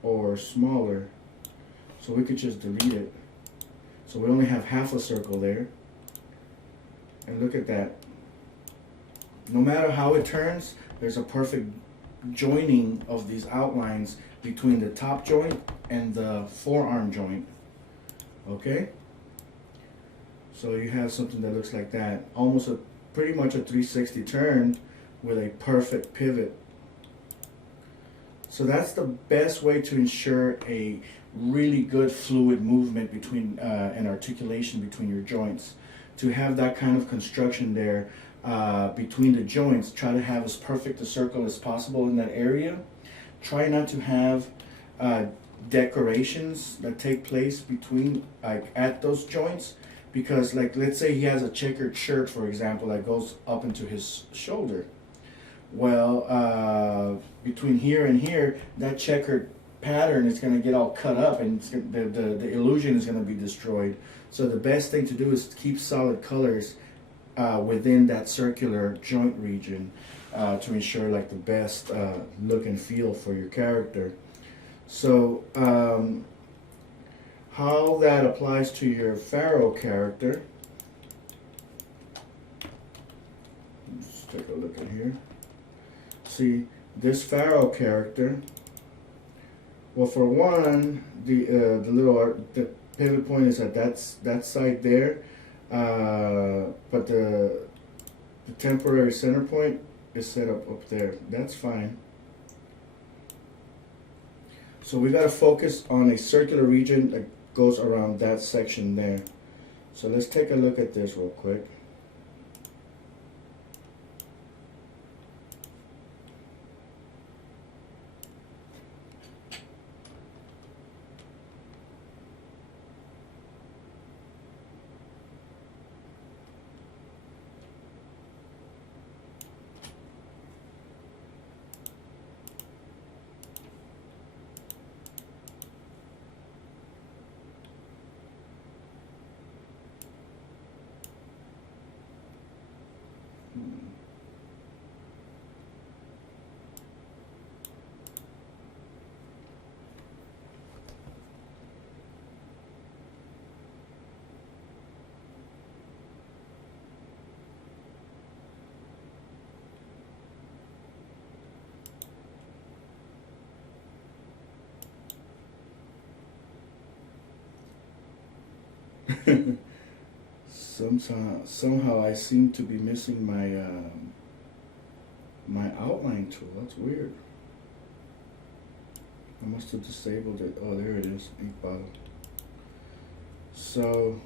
or smaller. So we could just delete it. So we only have half a circle there. And look at that. No matter how it turns, there's a perfect joining of these outlines between the top joint and the forearm joint. Okay? So you have something that looks like that. Almost pretty much a 360 turn with a perfect pivot. So that's the best way to ensure a really good fluid movement between and articulation between your joints. To have that kind of construction there between the joints, try to have as perfect a circle as possible in that area. Try not to have decorations that take place between, like, at those joints, because, like, let's say he has a checkered shirt, for example, that goes up into his shoulder. Well, between here and here, that checkered pattern is going to get all cut up, and it's gonna, the illusion is going to be destroyed. So the best thing to do is to keep solid colors within that circular joint region to ensure, like, the best look and feel for your character. So how that applies to your Pharaoh character, let's take a look at here. See, this Pharaoh character, well, for one, the pivot point is at that side there, but the temporary center point is set up there. That's fine. So we got to focus on a circular region that goes around that section there. So let's take a look at this real quick. Somehow I seem to be missing my my outline tool. That's weird. I must have disabled it. Oh, there it is. Ink bottle. So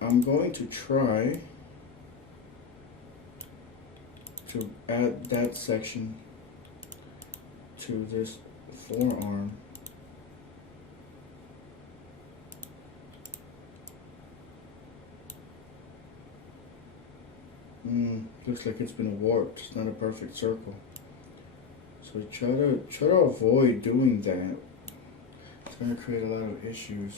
I'm going to try to add that section to this forearm. Looks like it's been warped. It's not a perfect circle. So try to avoid doing that. It's going to create a lot of issues.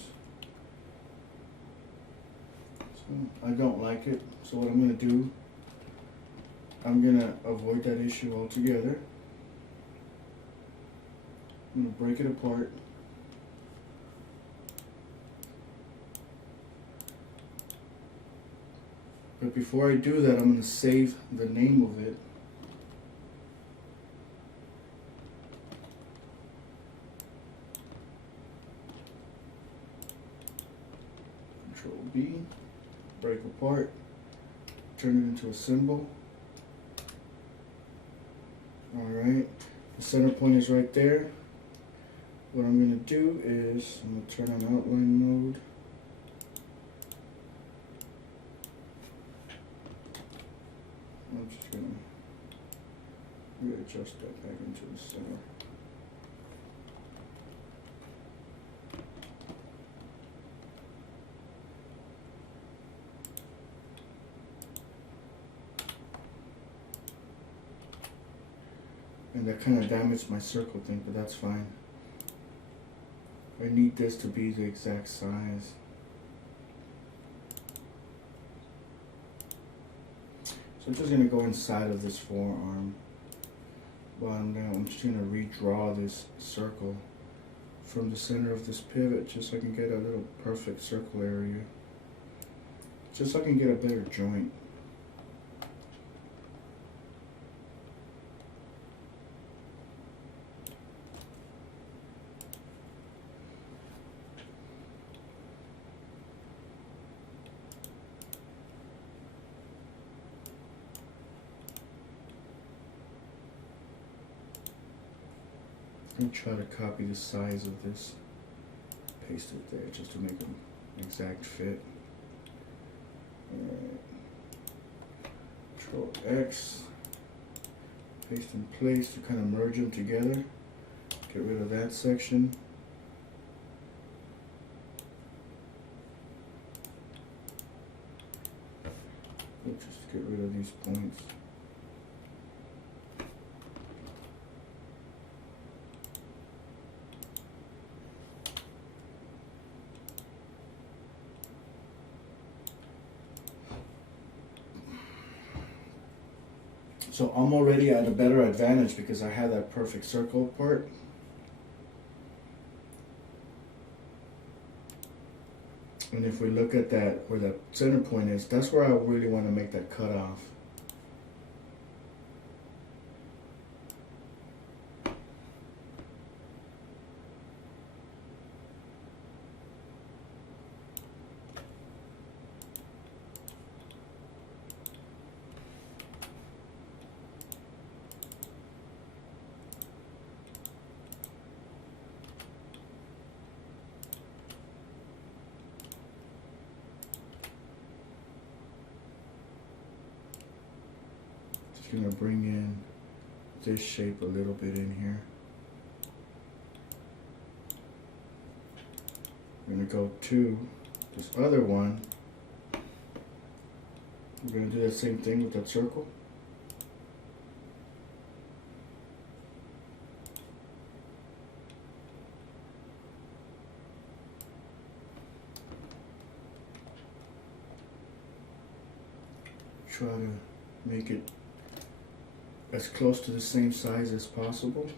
So I don't like it. So what I'm going to do, I'm going to avoid that issue altogether. I'm going to break it apart. But before I do that, I'm going to save the name of it. Control B, break apart, turn it into a symbol. Alright, the center point is right there. What I'm going to do is, I'm going to turn on outline mode. I'm just going to readjust that back into the center. And that kind of damaged my circle thing, but that's fine. I need this to be the exact size. So I'm just going to go inside of this forearm. Well, I'm just going to redraw this circle from the center of this pivot just so I can get a little perfect circle area. Just so I can get a better joint. I'm going to try to copy the size of this, paste it there just to make an exact fit. Alright. Control X, paste in place to kind of merge them together. Get rid of that section. Let's just get rid of these points. So I'm already at a better advantage because I have that perfect circle part. And if we look at that, where that center point is, that's where I really want to make that cutoff. just gonna bring in this shape a little bit in here. We're gonna go to this other one. We're gonna do the same thing with that circle. Try to make it as close to the same size as possible.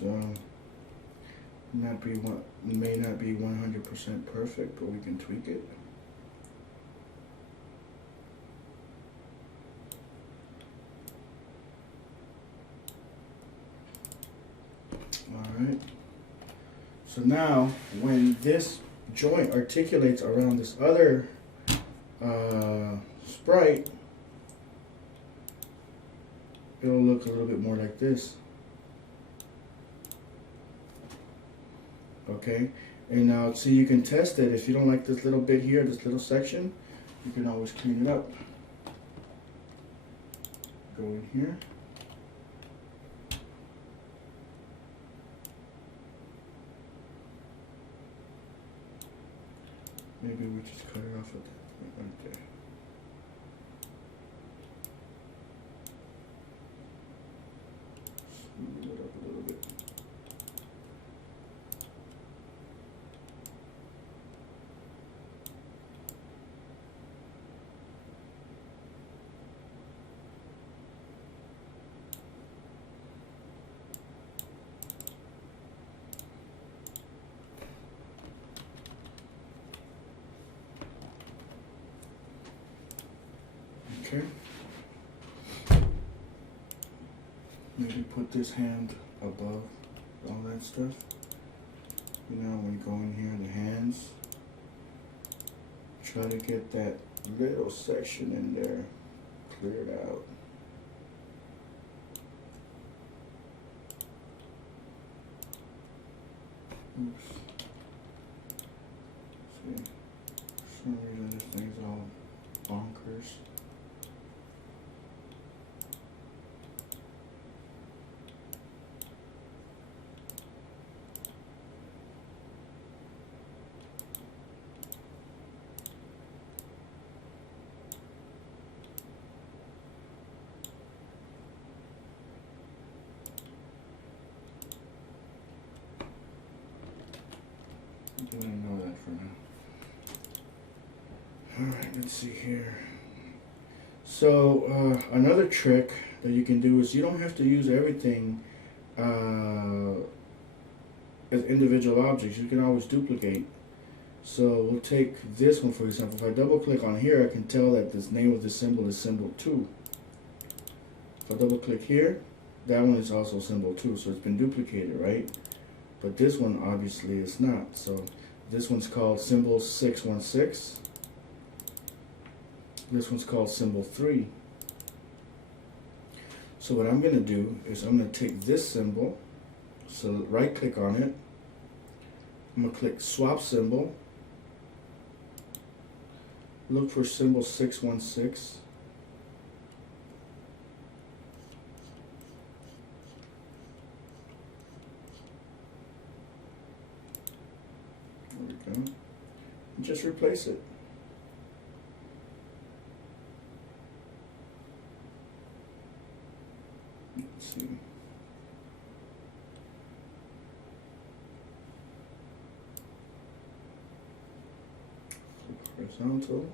So may not be 100% perfect, but we can tweak it. Alright. So now when this joint articulates around this other sprite, it'll look a little bit more like this. Okay, and now see, you can test it. If you don't like this little bit here, this little section, you can always clean it up. Go in here. Maybe we just cut it off at that point right there. Smooth it up a little bit. Okay. Maybe put this hand above all that stuff. You know, when you go in here, the hands, try to get that little section in there cleared out. Oops. See, for some reason this thing's all bonkers. I don't know that for now. Alright, let's see here. So another trick that you can do is you don't have to use everything as individual objects. You can always duplicate. So we'll take this one for example. If I double click on here, I can tell that this name of the symbol is symbol 2. If I double click here, that one is also symbol 2, so it's been duplicated, right? But this one obviously is not. So this one's called symbol 616. This one's called symbol 3. So what I'm going to do is I'm going to take this symbol, so right click on it. I'm going to click swap symbol. Look for symbol 616. There we go. And just replace it. Let's see. Flip horizontal.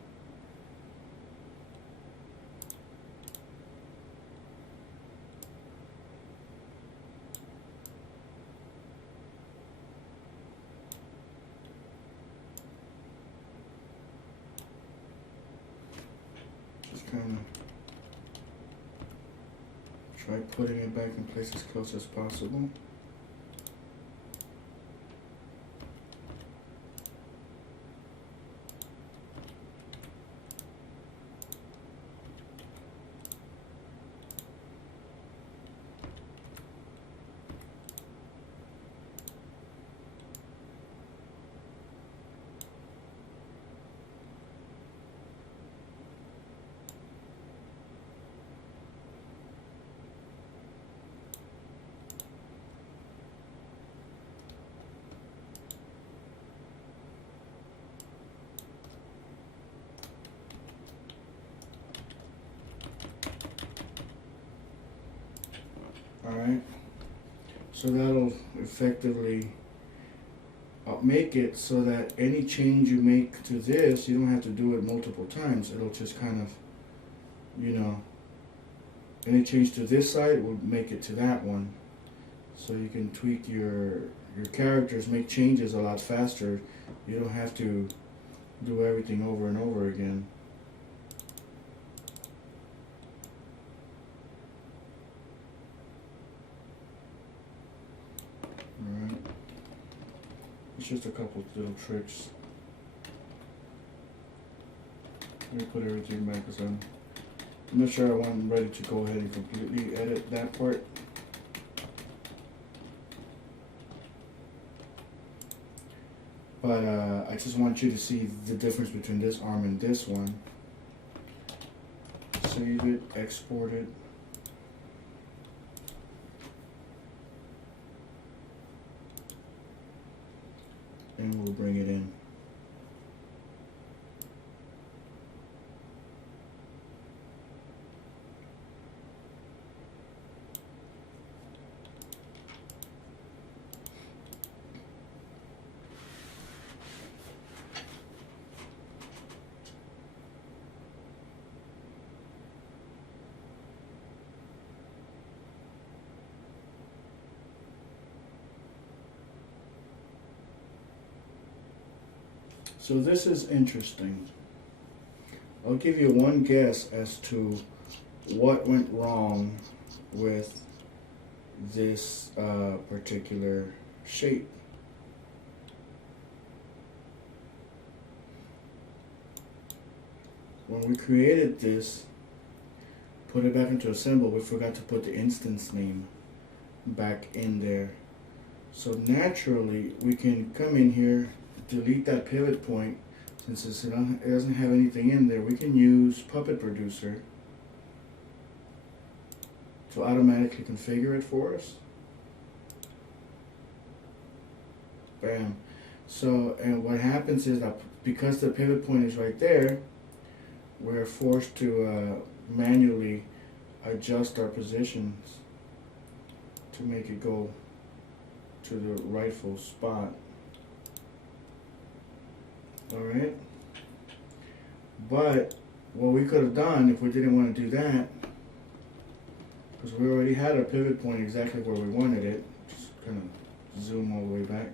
kind of try putting it back in place as close as possible. Alright, so that'll effectively make it so that any change you make to this, you don't have to do it multiple times. It'll just kind of, you know, any change to this side will make it to that one. So you can tweak your characters, make changes a lot faster. You don't have to do everything over and over again. Alright. It's just a couple little tricks. Let me put everything back because I'm not sure I'm ready to go ahead and completely edit that part. But I just want you to see the difference between this arm and this one. Save it, export it. And we'll bring it in. So this is interesting. I'll give you one guess as to what went wrong with this particular shape. When we created this, put it back into a symbol, we forgot to put the instance name back in there. So naturally, we can come in here, delete that pivot point. Since it doesn't have anything in there, we can use Puppet Producer to automatically configure it for us. Bam. So, and what happens is that because the pivot point is right there, we're forced to manually adjust our positions to make it go to the rightful spot. Alright, but what we could have done if we didn't want to do that, because we already had our pivot point exactly where we wanted it, just kind of zoom all the way back.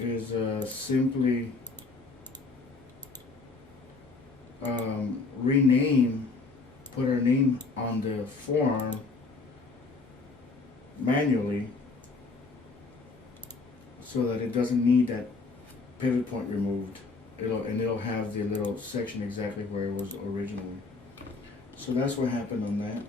Is simply rename, put our name on the form manually, so that it doesn't need that pivot point removed. It'll have the little section exactly where it was originally. So that's what happened on that.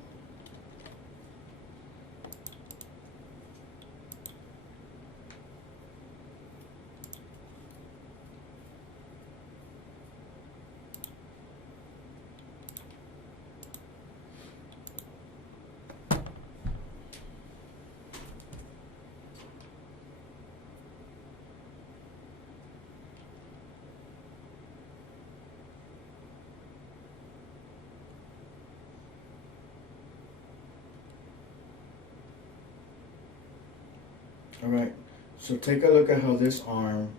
Alright, so take a look at how this arm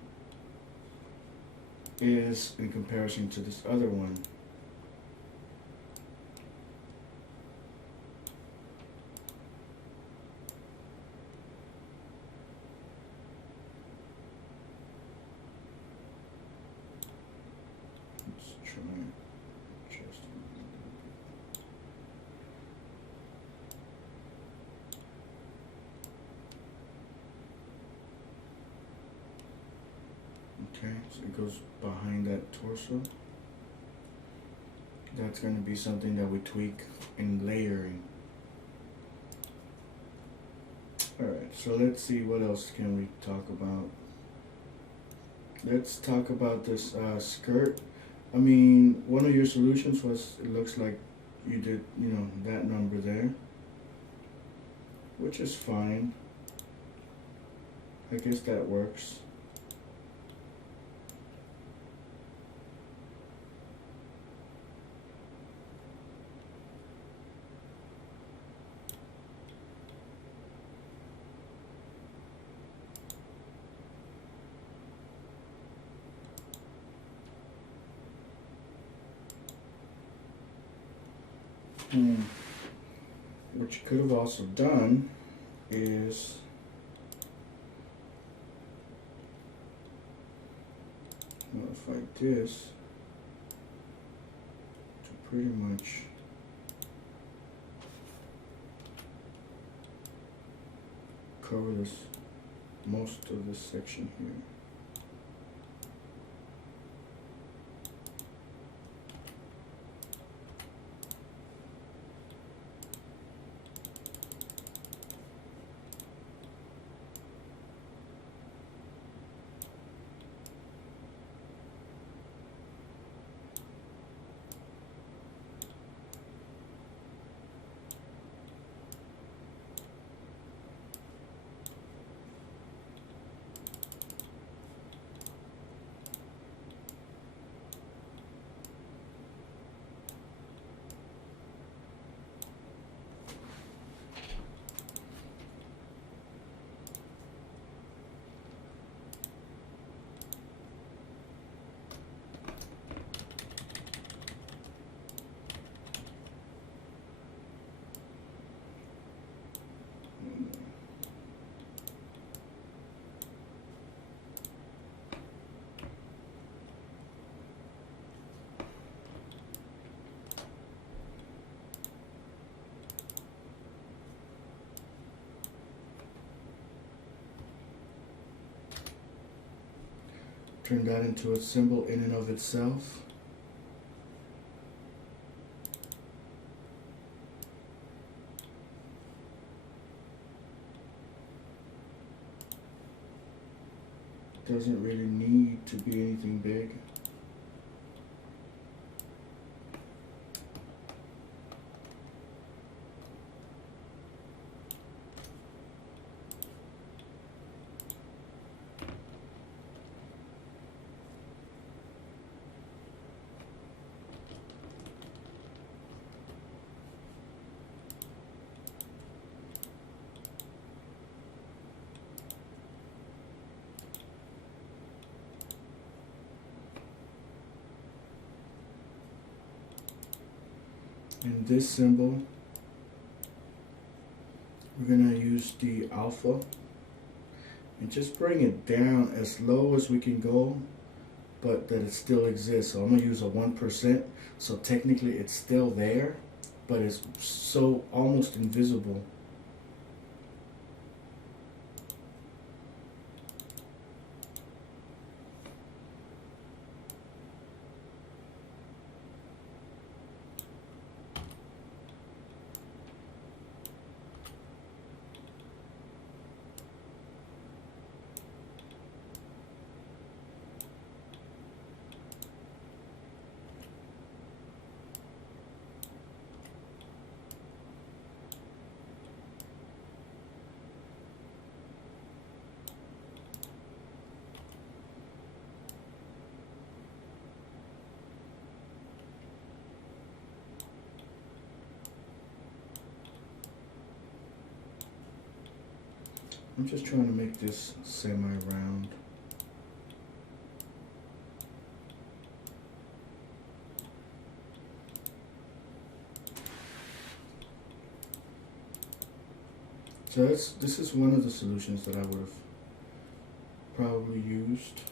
is in comparison to this other one. Okay, so it goes behind that torso. That's going to be something that we tweak in layering. Alright, so let's see what else can we talk about. Let's talk about this skirt. I mean, one of your solutions was, it looks like you did, you know, that number there, which is fine. I guess that works. What you could have also done is modify this to pretty much cover this, most of this section here. Turn that into a symbol in and of itself. Doesn't really need to be anything big. And this symbol, we're gonna use the alpha and just bring it down as low as we can go, but that it still exists. So I'm gonna use a 1%, so technically it's still there, but it's so almost invisible. I'm just trying to make this semi-round. So this is one of the solutions that I would have probably used.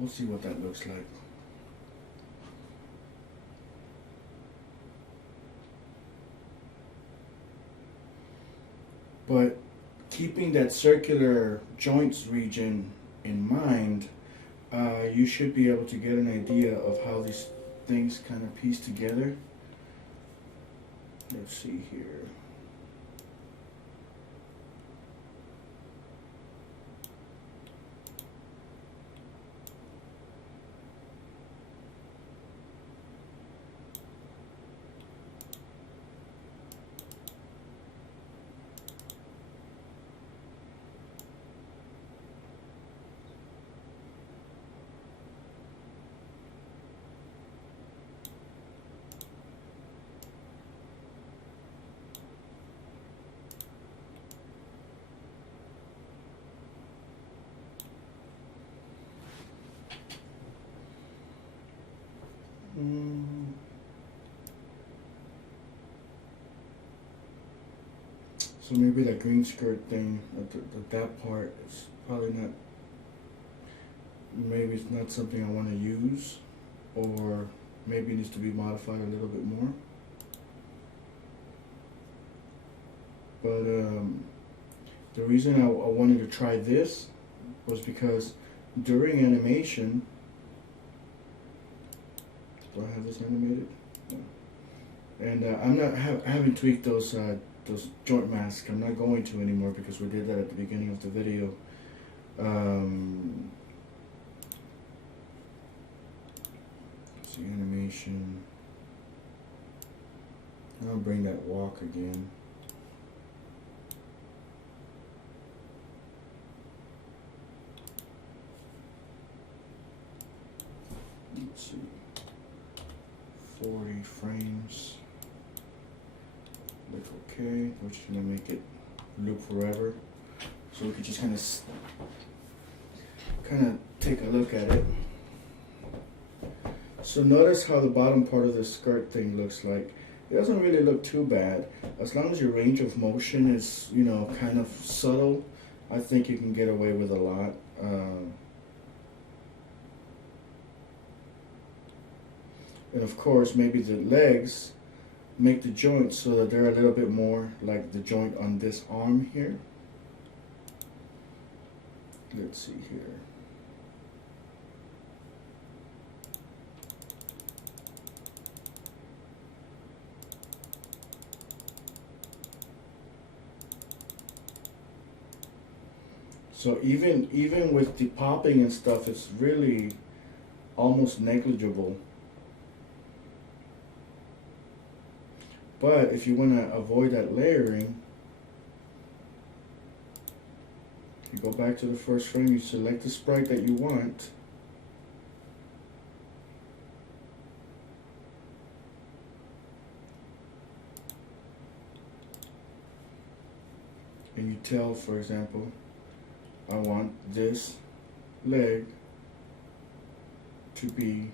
We'll see what that looks like. But keeping that circular joints region in mind, you should be able to get an idea of how these things kind of piece together. Let's see here. So maybe that green skirt thing, that part is probably not, maybe it's not something I want to use, or maybe it needs to be modified a little bit more. But the reason I wanted to try this was because during animation, do I have this animated? No. And I haven't tweaked those joint masks. I'm not going to anymore because we did that at the beginning of the video. Let's see, animation. I'll bring that walk again. Let's see. 40 frames. Click OK, which is going to make it loop forever. So we could just kind of take a look at it. So notice how the bottom part of the skirt thing looks like. It doesn't really look too bad. As long as your range of motion is, you know, kind of subtle, I think you can get away with a lot. And of course, maybe the legs, make the joints so that they're a little bit more like the joint on this arm here. Let's see here. So even with the popping and stuff, it's really almost negligible. But if you want to avoid that layering, you go back to the first frame, you select the sprite that you want. And you tell, for example, I want this leg to be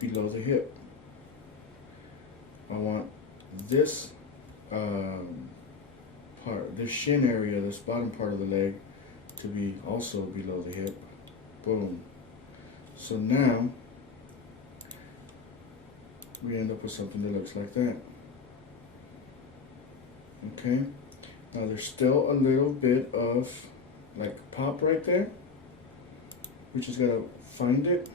below the hip. I want this part, this shin area, this bottom part of the leg, to be also below the hip. Boom. So now we end up with something that looks like that. Okay. Now there's still a little bit of like pop right there. We just gotta find it.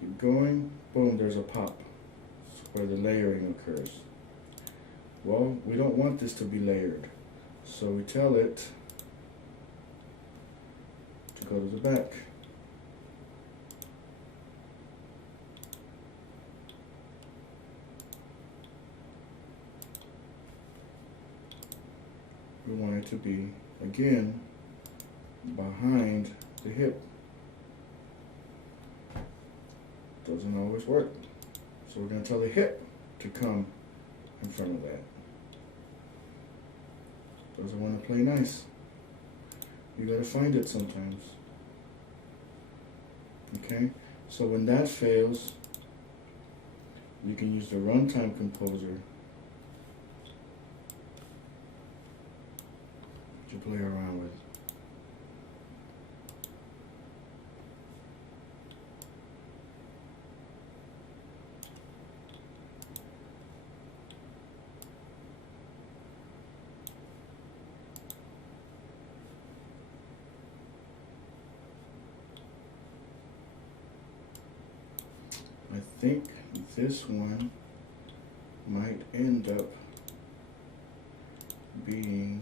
Keep going. Boom, there's a pop. That's where the layering occurs. Well, we don't want this to be layered. So we tell it to go to the back. We want it to be, again, behind the hip. Doesn't always work. So we're going to tell the hip to come in front of that. Doesn't want to play nice. You got to find it sometimes. Okay? So when that fails, you can use the runtime composer to play around with. I think this one might end up being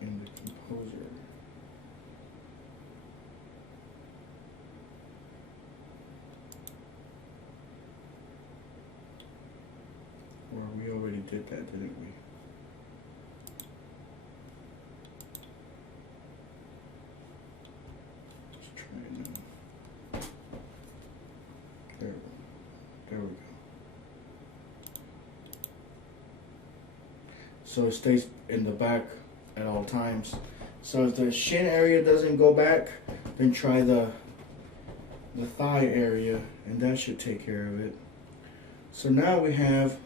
in the composer. Or we already did that, didn't we? Let's try it now. There we go. So it stays in the back at all times. So if the shin area doesn't go back, then try the thigh area, and that should take care of it. So now we have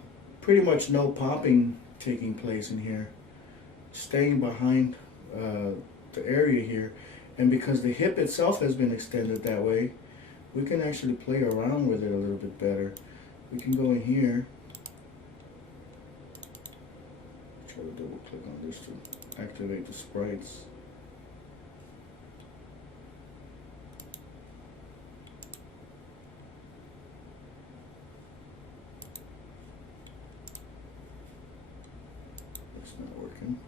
pretty much no popping taking place in here, staying behind the area here. And because the hip itself has been extended that way, we can actually play around with it a little bit better. We can go in here, try to double click on this to activate the sprites. It's not working.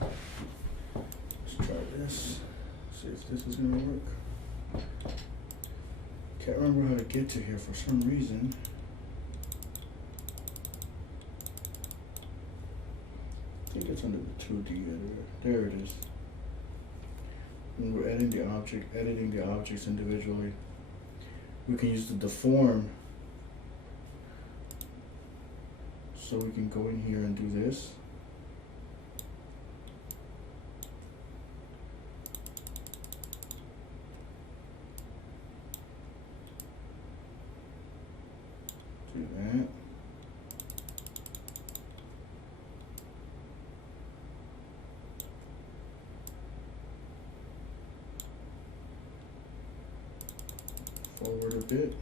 Let's try this. See if this is gonna work. Can't remember how to get to here for some reason. I think it's under the 2D editor. There it is. When we're editing the objects individually, we can use the deform. So we can go in here and do this. Do that. Forward a bit.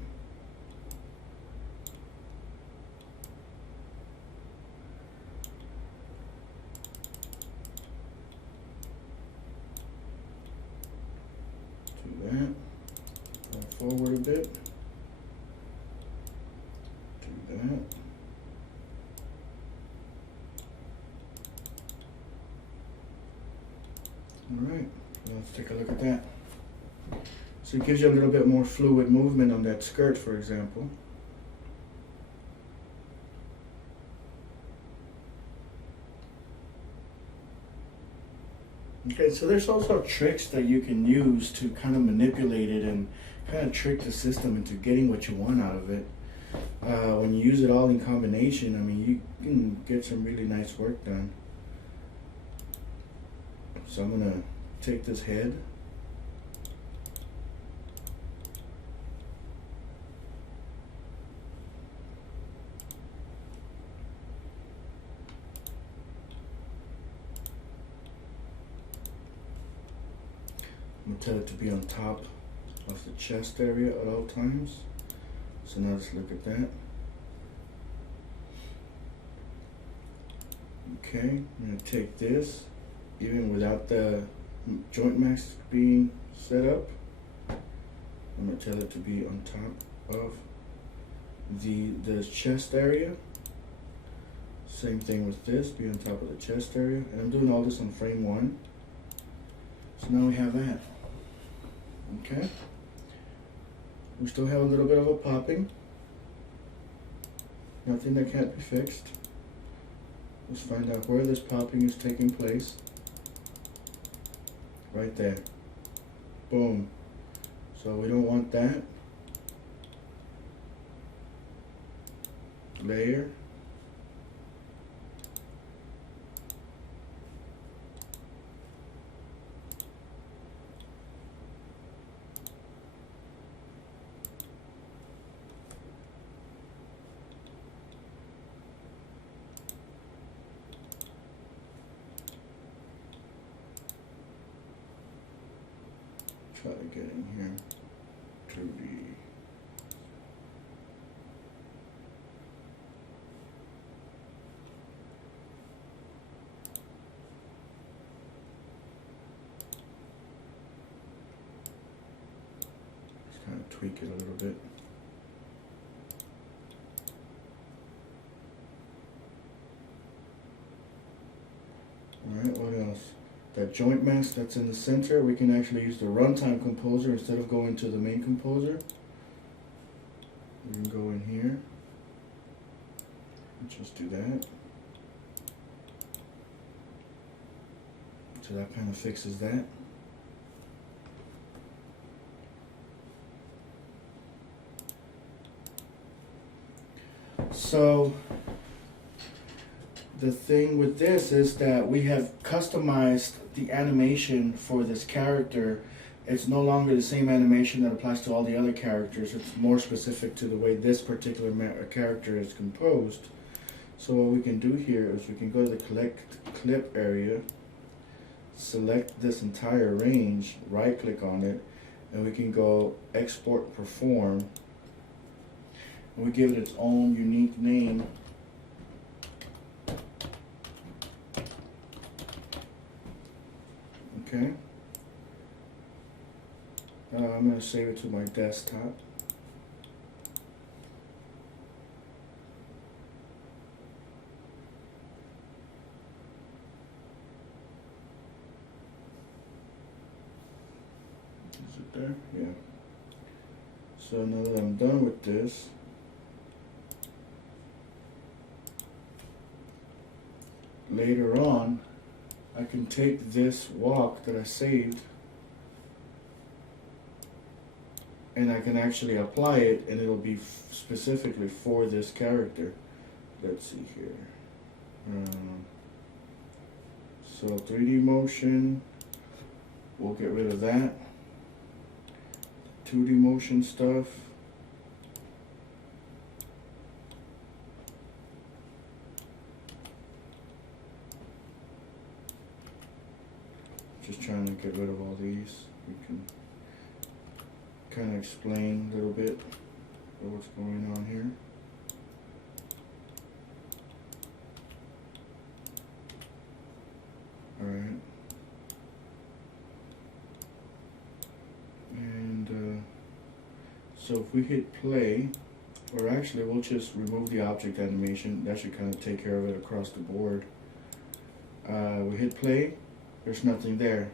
Do that. Go forward a bit. Do that. All right, let's take a look at that. So it gives you a little bit more fluid movement on that skirt, for example. Okay, so there's also tricks that you can use to kind of manipulate it and kind of trick the system into getting what you want out of it. When you use it all in combination, I mean, you can get some really nice work done. So I'm gonna take this head. I'm gonna tell it to be on top of the chest area at all times. So now let's look at that. Okay, I'm gonna take this, even without the joint mask being set up. I'm gonna tell it to be on top of the chest area. Same thing with this, be on top of the chest area. And I'm doing all this on frame 1. So now we have that. Okay. We still have a little bit of a popping. Nothing that can't be fixed. Let's find out where this popping is taking place. Right there. Boom. So we don't want that. Layer. Try to get in here to the tweak it a little bit. Alright, what else? That joint mask that's in the center, we can actually use the runtime composer instead of going to the main composer. We can go in here and just do that. So that kind of fixes that. So the thing with this is that we have customized the animation for this character. It's no longer the same animation that applies to all the other characters. It's more specific to the way this particular character is composed. So what we can do here is we can go to the collect clip area, select this entire range, right click on it, and we can go export perform, and we give it its own unique name. Okay. I'm going to save it to my desktop. Is it there? Yeah. So now that I'm done with this, later on, I can take this walk that I saved and I can actually apply it, and it'll be specifically for this character. Let's see here. So 3D motion, we'll get rid of that. 2D motion stuff. Just trying to get rid of all these. We can kind of explain a little bit of what's going on here. Alright. And so if we hit play, or actually we'll just remove the object animation. That should kind of take care of it across the board. We hit play, there's nothing there.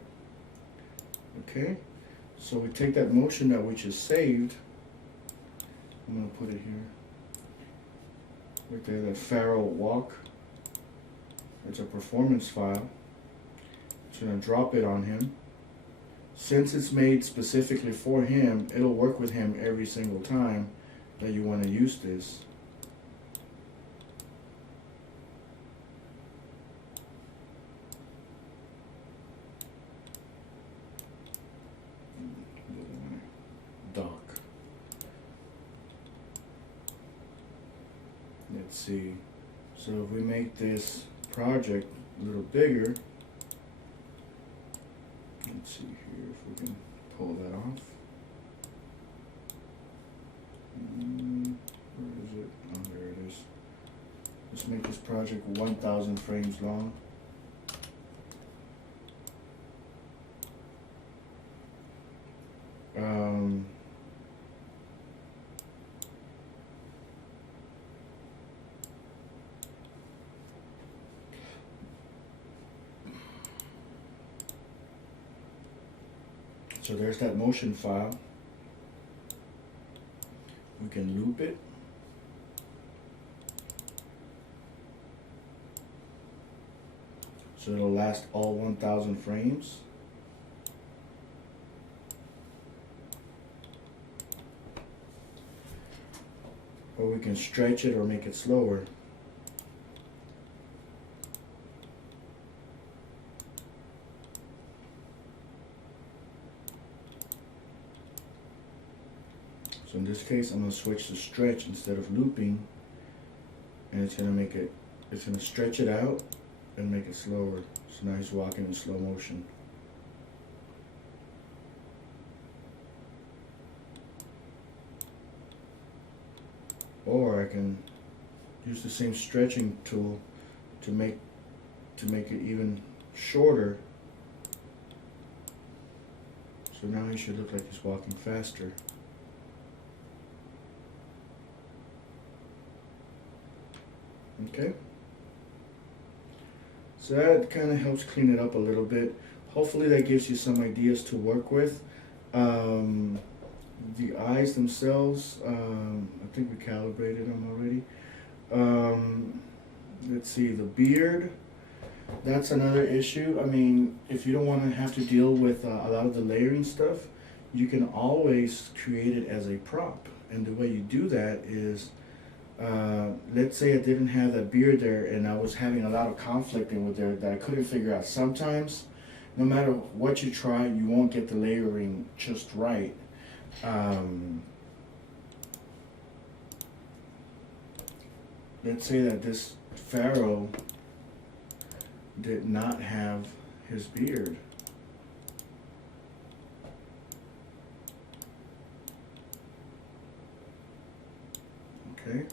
Okay, so we take that motion that we just saved. I'm going to put it here. Right there, that Pharaoh walk. It's a performance file. It's going to drop it on him. Since it's made specifically for him, it'll work with him every single time that you want to use this. Dock. Let's see. So if we make this project a little bigger, let's see here if we can pull that off. Where is it? Oh, there it is. Let's make this project 1,000 frames long. So there's that motion file. We can loop it. So it'll last all 1,000 frames. Or we can stretch it or make it slower. So in this case, I'm going to switch to stretch instead of looping, and it's going to make it, it's going to stretch it out and make it slower. So now he's walking in slow motion. Or I can use the same stretching tool to make it even shorter. So now he should look like he's walking faster. Okay. So that kind of helps clean it up a little bit. Hopefully that gives you some ideas to work with. The eyes themselves, I think we calibrated them already. Let's see, the beard, that's another issue. I mean, if you don't want to have to deal with a lot of the layering stuff, you can always create it as a prop. And the way you do that is, let's say I didn't have that beard there and I was having a lot of conflicting with there that I couldn't figure out. Sometimes, no matter what you try, you won't get the layering just right. Let's say that this pharaoh did not have his beard. Okay.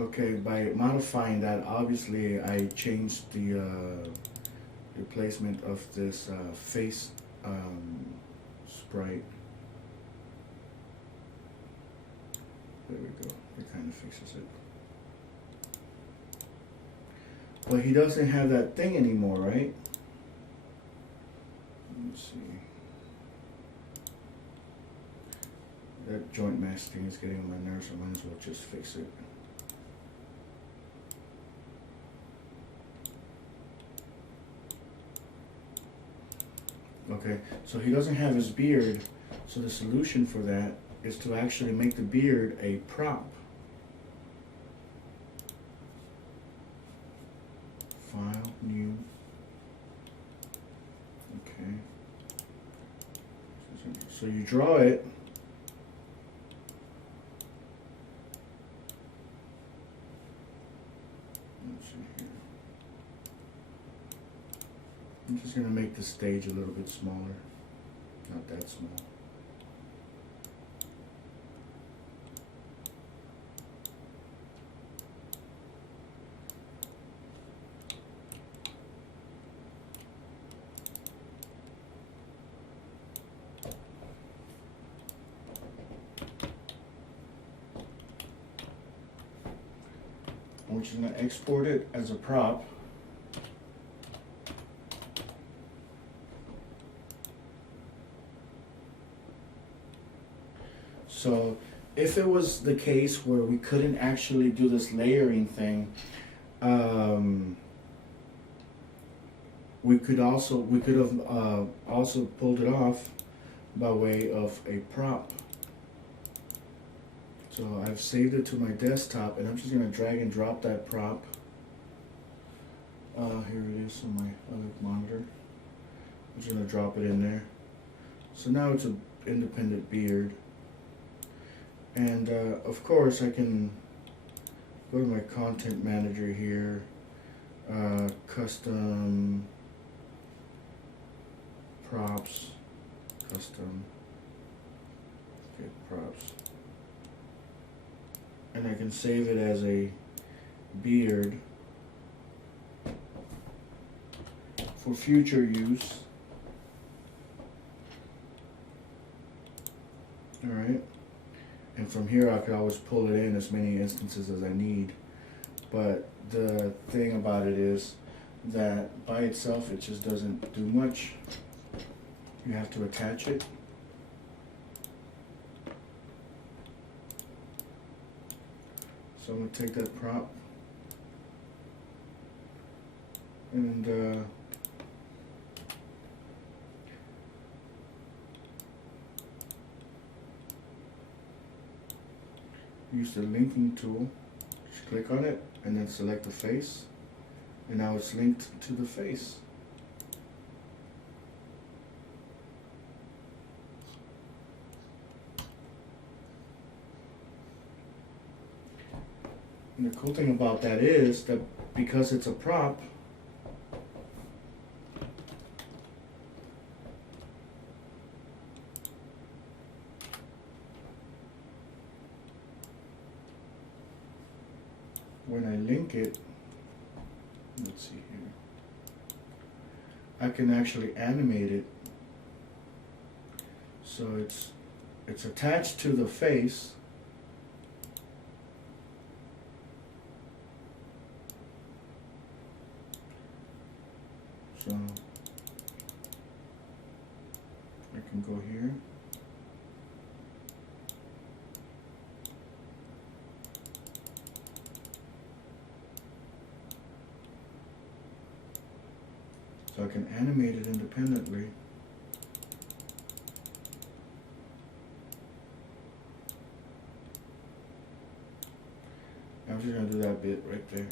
Okay, by modifying that, obviously I changed the placement of this face sprite. There we go, it kind of fixes it. But he doesn't have that thing anymore, right? Let's see. That joint mask thing is getting on my nerves, so I might as well just fix it. Okay, so he doesn't have his beard, so the solution for that is to actually make the beard a prop. File, new. Okay. So you draw it. Let's see here. I'm just going to make the stage a little bit smaller. Not that small. We're just going to export it as a prop. So if it was the case where we couldn't actually do this layering thing, we could have also pulled it off by way of a prop. So I've saved it to my desktop, and I'm just going to drag and drop that prop. Here it is on my other monitor. I'm just going to drop it in there. So now it's an independent beard. And of course I can go to my content manager here, custom props, custom, okay, props. And I can save it as a beard for future use. Alright. And from here I could always pull it in as many instances as I need. But the thing about it is that by itself it just doesn't do much. You have to attach it. So I'm going to take that prop and use the linking tool. Just click on it and then select the face, and now it's linked to the face. And the cool thing about that is that because it's a prop, when I link it, let's see here, I can actually animate it. So it's attached to the face. So I can go here. So I can animate it independently. I'm just going to do that bit right there.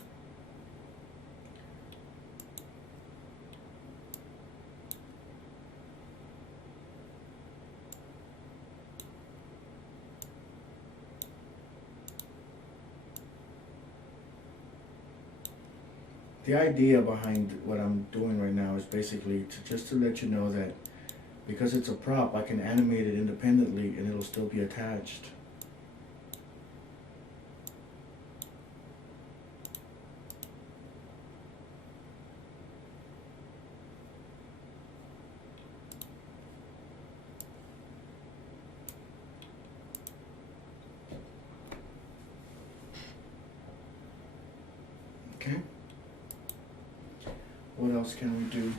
The idea behind what I'm doing right now is basically just to let you know that because it's a prop, I can animate it independently and it'll still be attached. Okay. What else can we do?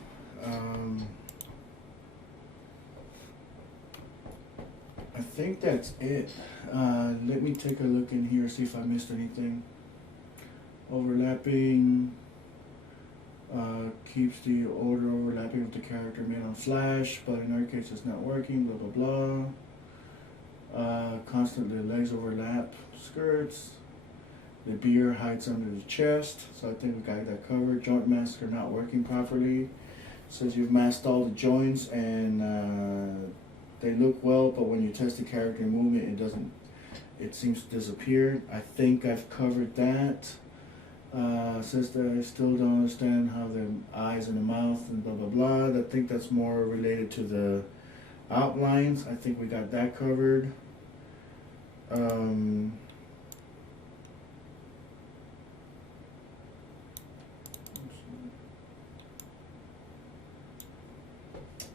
I think that's it. Let me take a look in here, see if I missed anything. Overlapping keeps the order overlapping of the character made on Flash, but in our case it's not working, blah blah blah. Constantly legs overlap skirts. The beer hides under the chest, so I think we got that covered. Joint masks are not working properly. Says you've masked all the joints and they look well, but when you test the character movement, it doesn't. It seems to disappear. I think I've covered that. Says that I still don't understand how the eyes and the mouth and blah blah blah. I think that's more related to the outlines. I think we got that covered.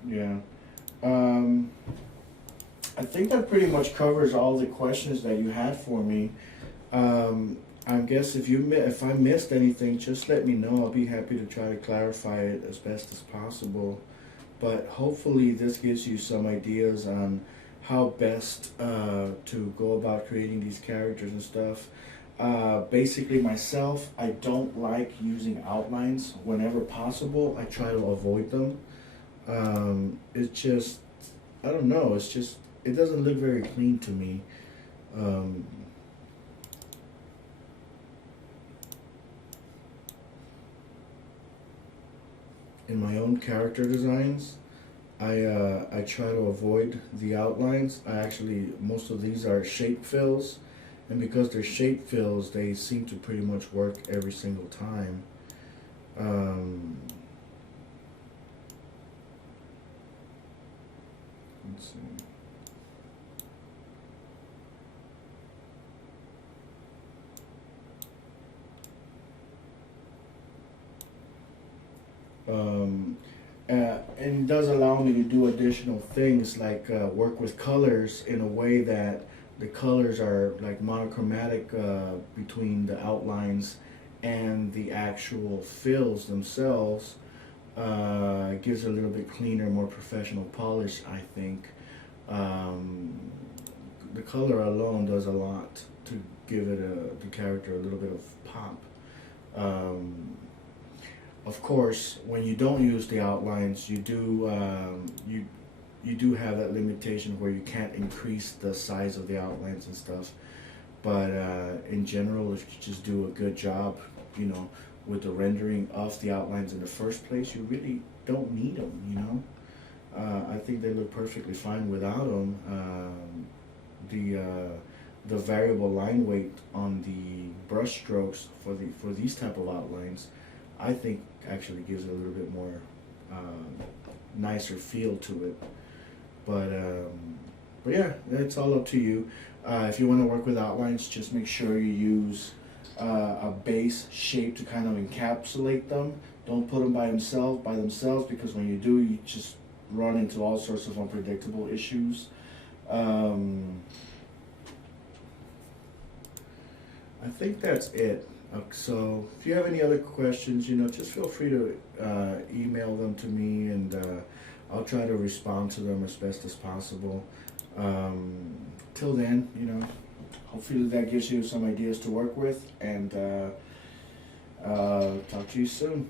Yeah. I think that pretty much covers all the questions that you had for me. I guess if I missed anything, just let me know. I'll be happy to try to clarify it as best as possible. But hopefully this gives you some ideas on how best to go about creating these characters and stuff. Basically myself, I don't like using outlines. Whenever possible, I try to avoid them. It's just, I don't know, it's just, it doesn't look very clean to me. In my own character designs, I try to avoid the outlines. Most of these are shape fills, and because they're shape fills, they seem to pretty much work every single time. Let's see. And it does allow me to do additional things like work with colors in a way that the colors are like monochromatic between the outlines and the actual fills themselves. It gives it a little bit cleaner, more professional polish, I think. The color alone does a lot to give the character a little bit of pop. Of course, when you don't use the outlines, you do have that limitation where you can't increase the size of the outlines and stuff. But in general, if you just do a good job, you know, with the rendering of the outlines in the first place, you really don't need them, you know. I think they look perfectly fine without them. The variable line weight on the brush strokes for these type of outlines, I think actually gives it a little bit more nicer feel to it. But yeah, it's all up to you. If you want to work with outlines, just make sure you use a base shape to kind of encapsulate them. Don't put them by themselves, because when you do, you just run into all sorts of unpredictable issues. I think that's it. So if you have any other questions, you know, just feel free to email them to me, and I'll try to respond to them as best as possible. Till then, you know, hopefully that gives you some ideas to work with, and talk to you soon.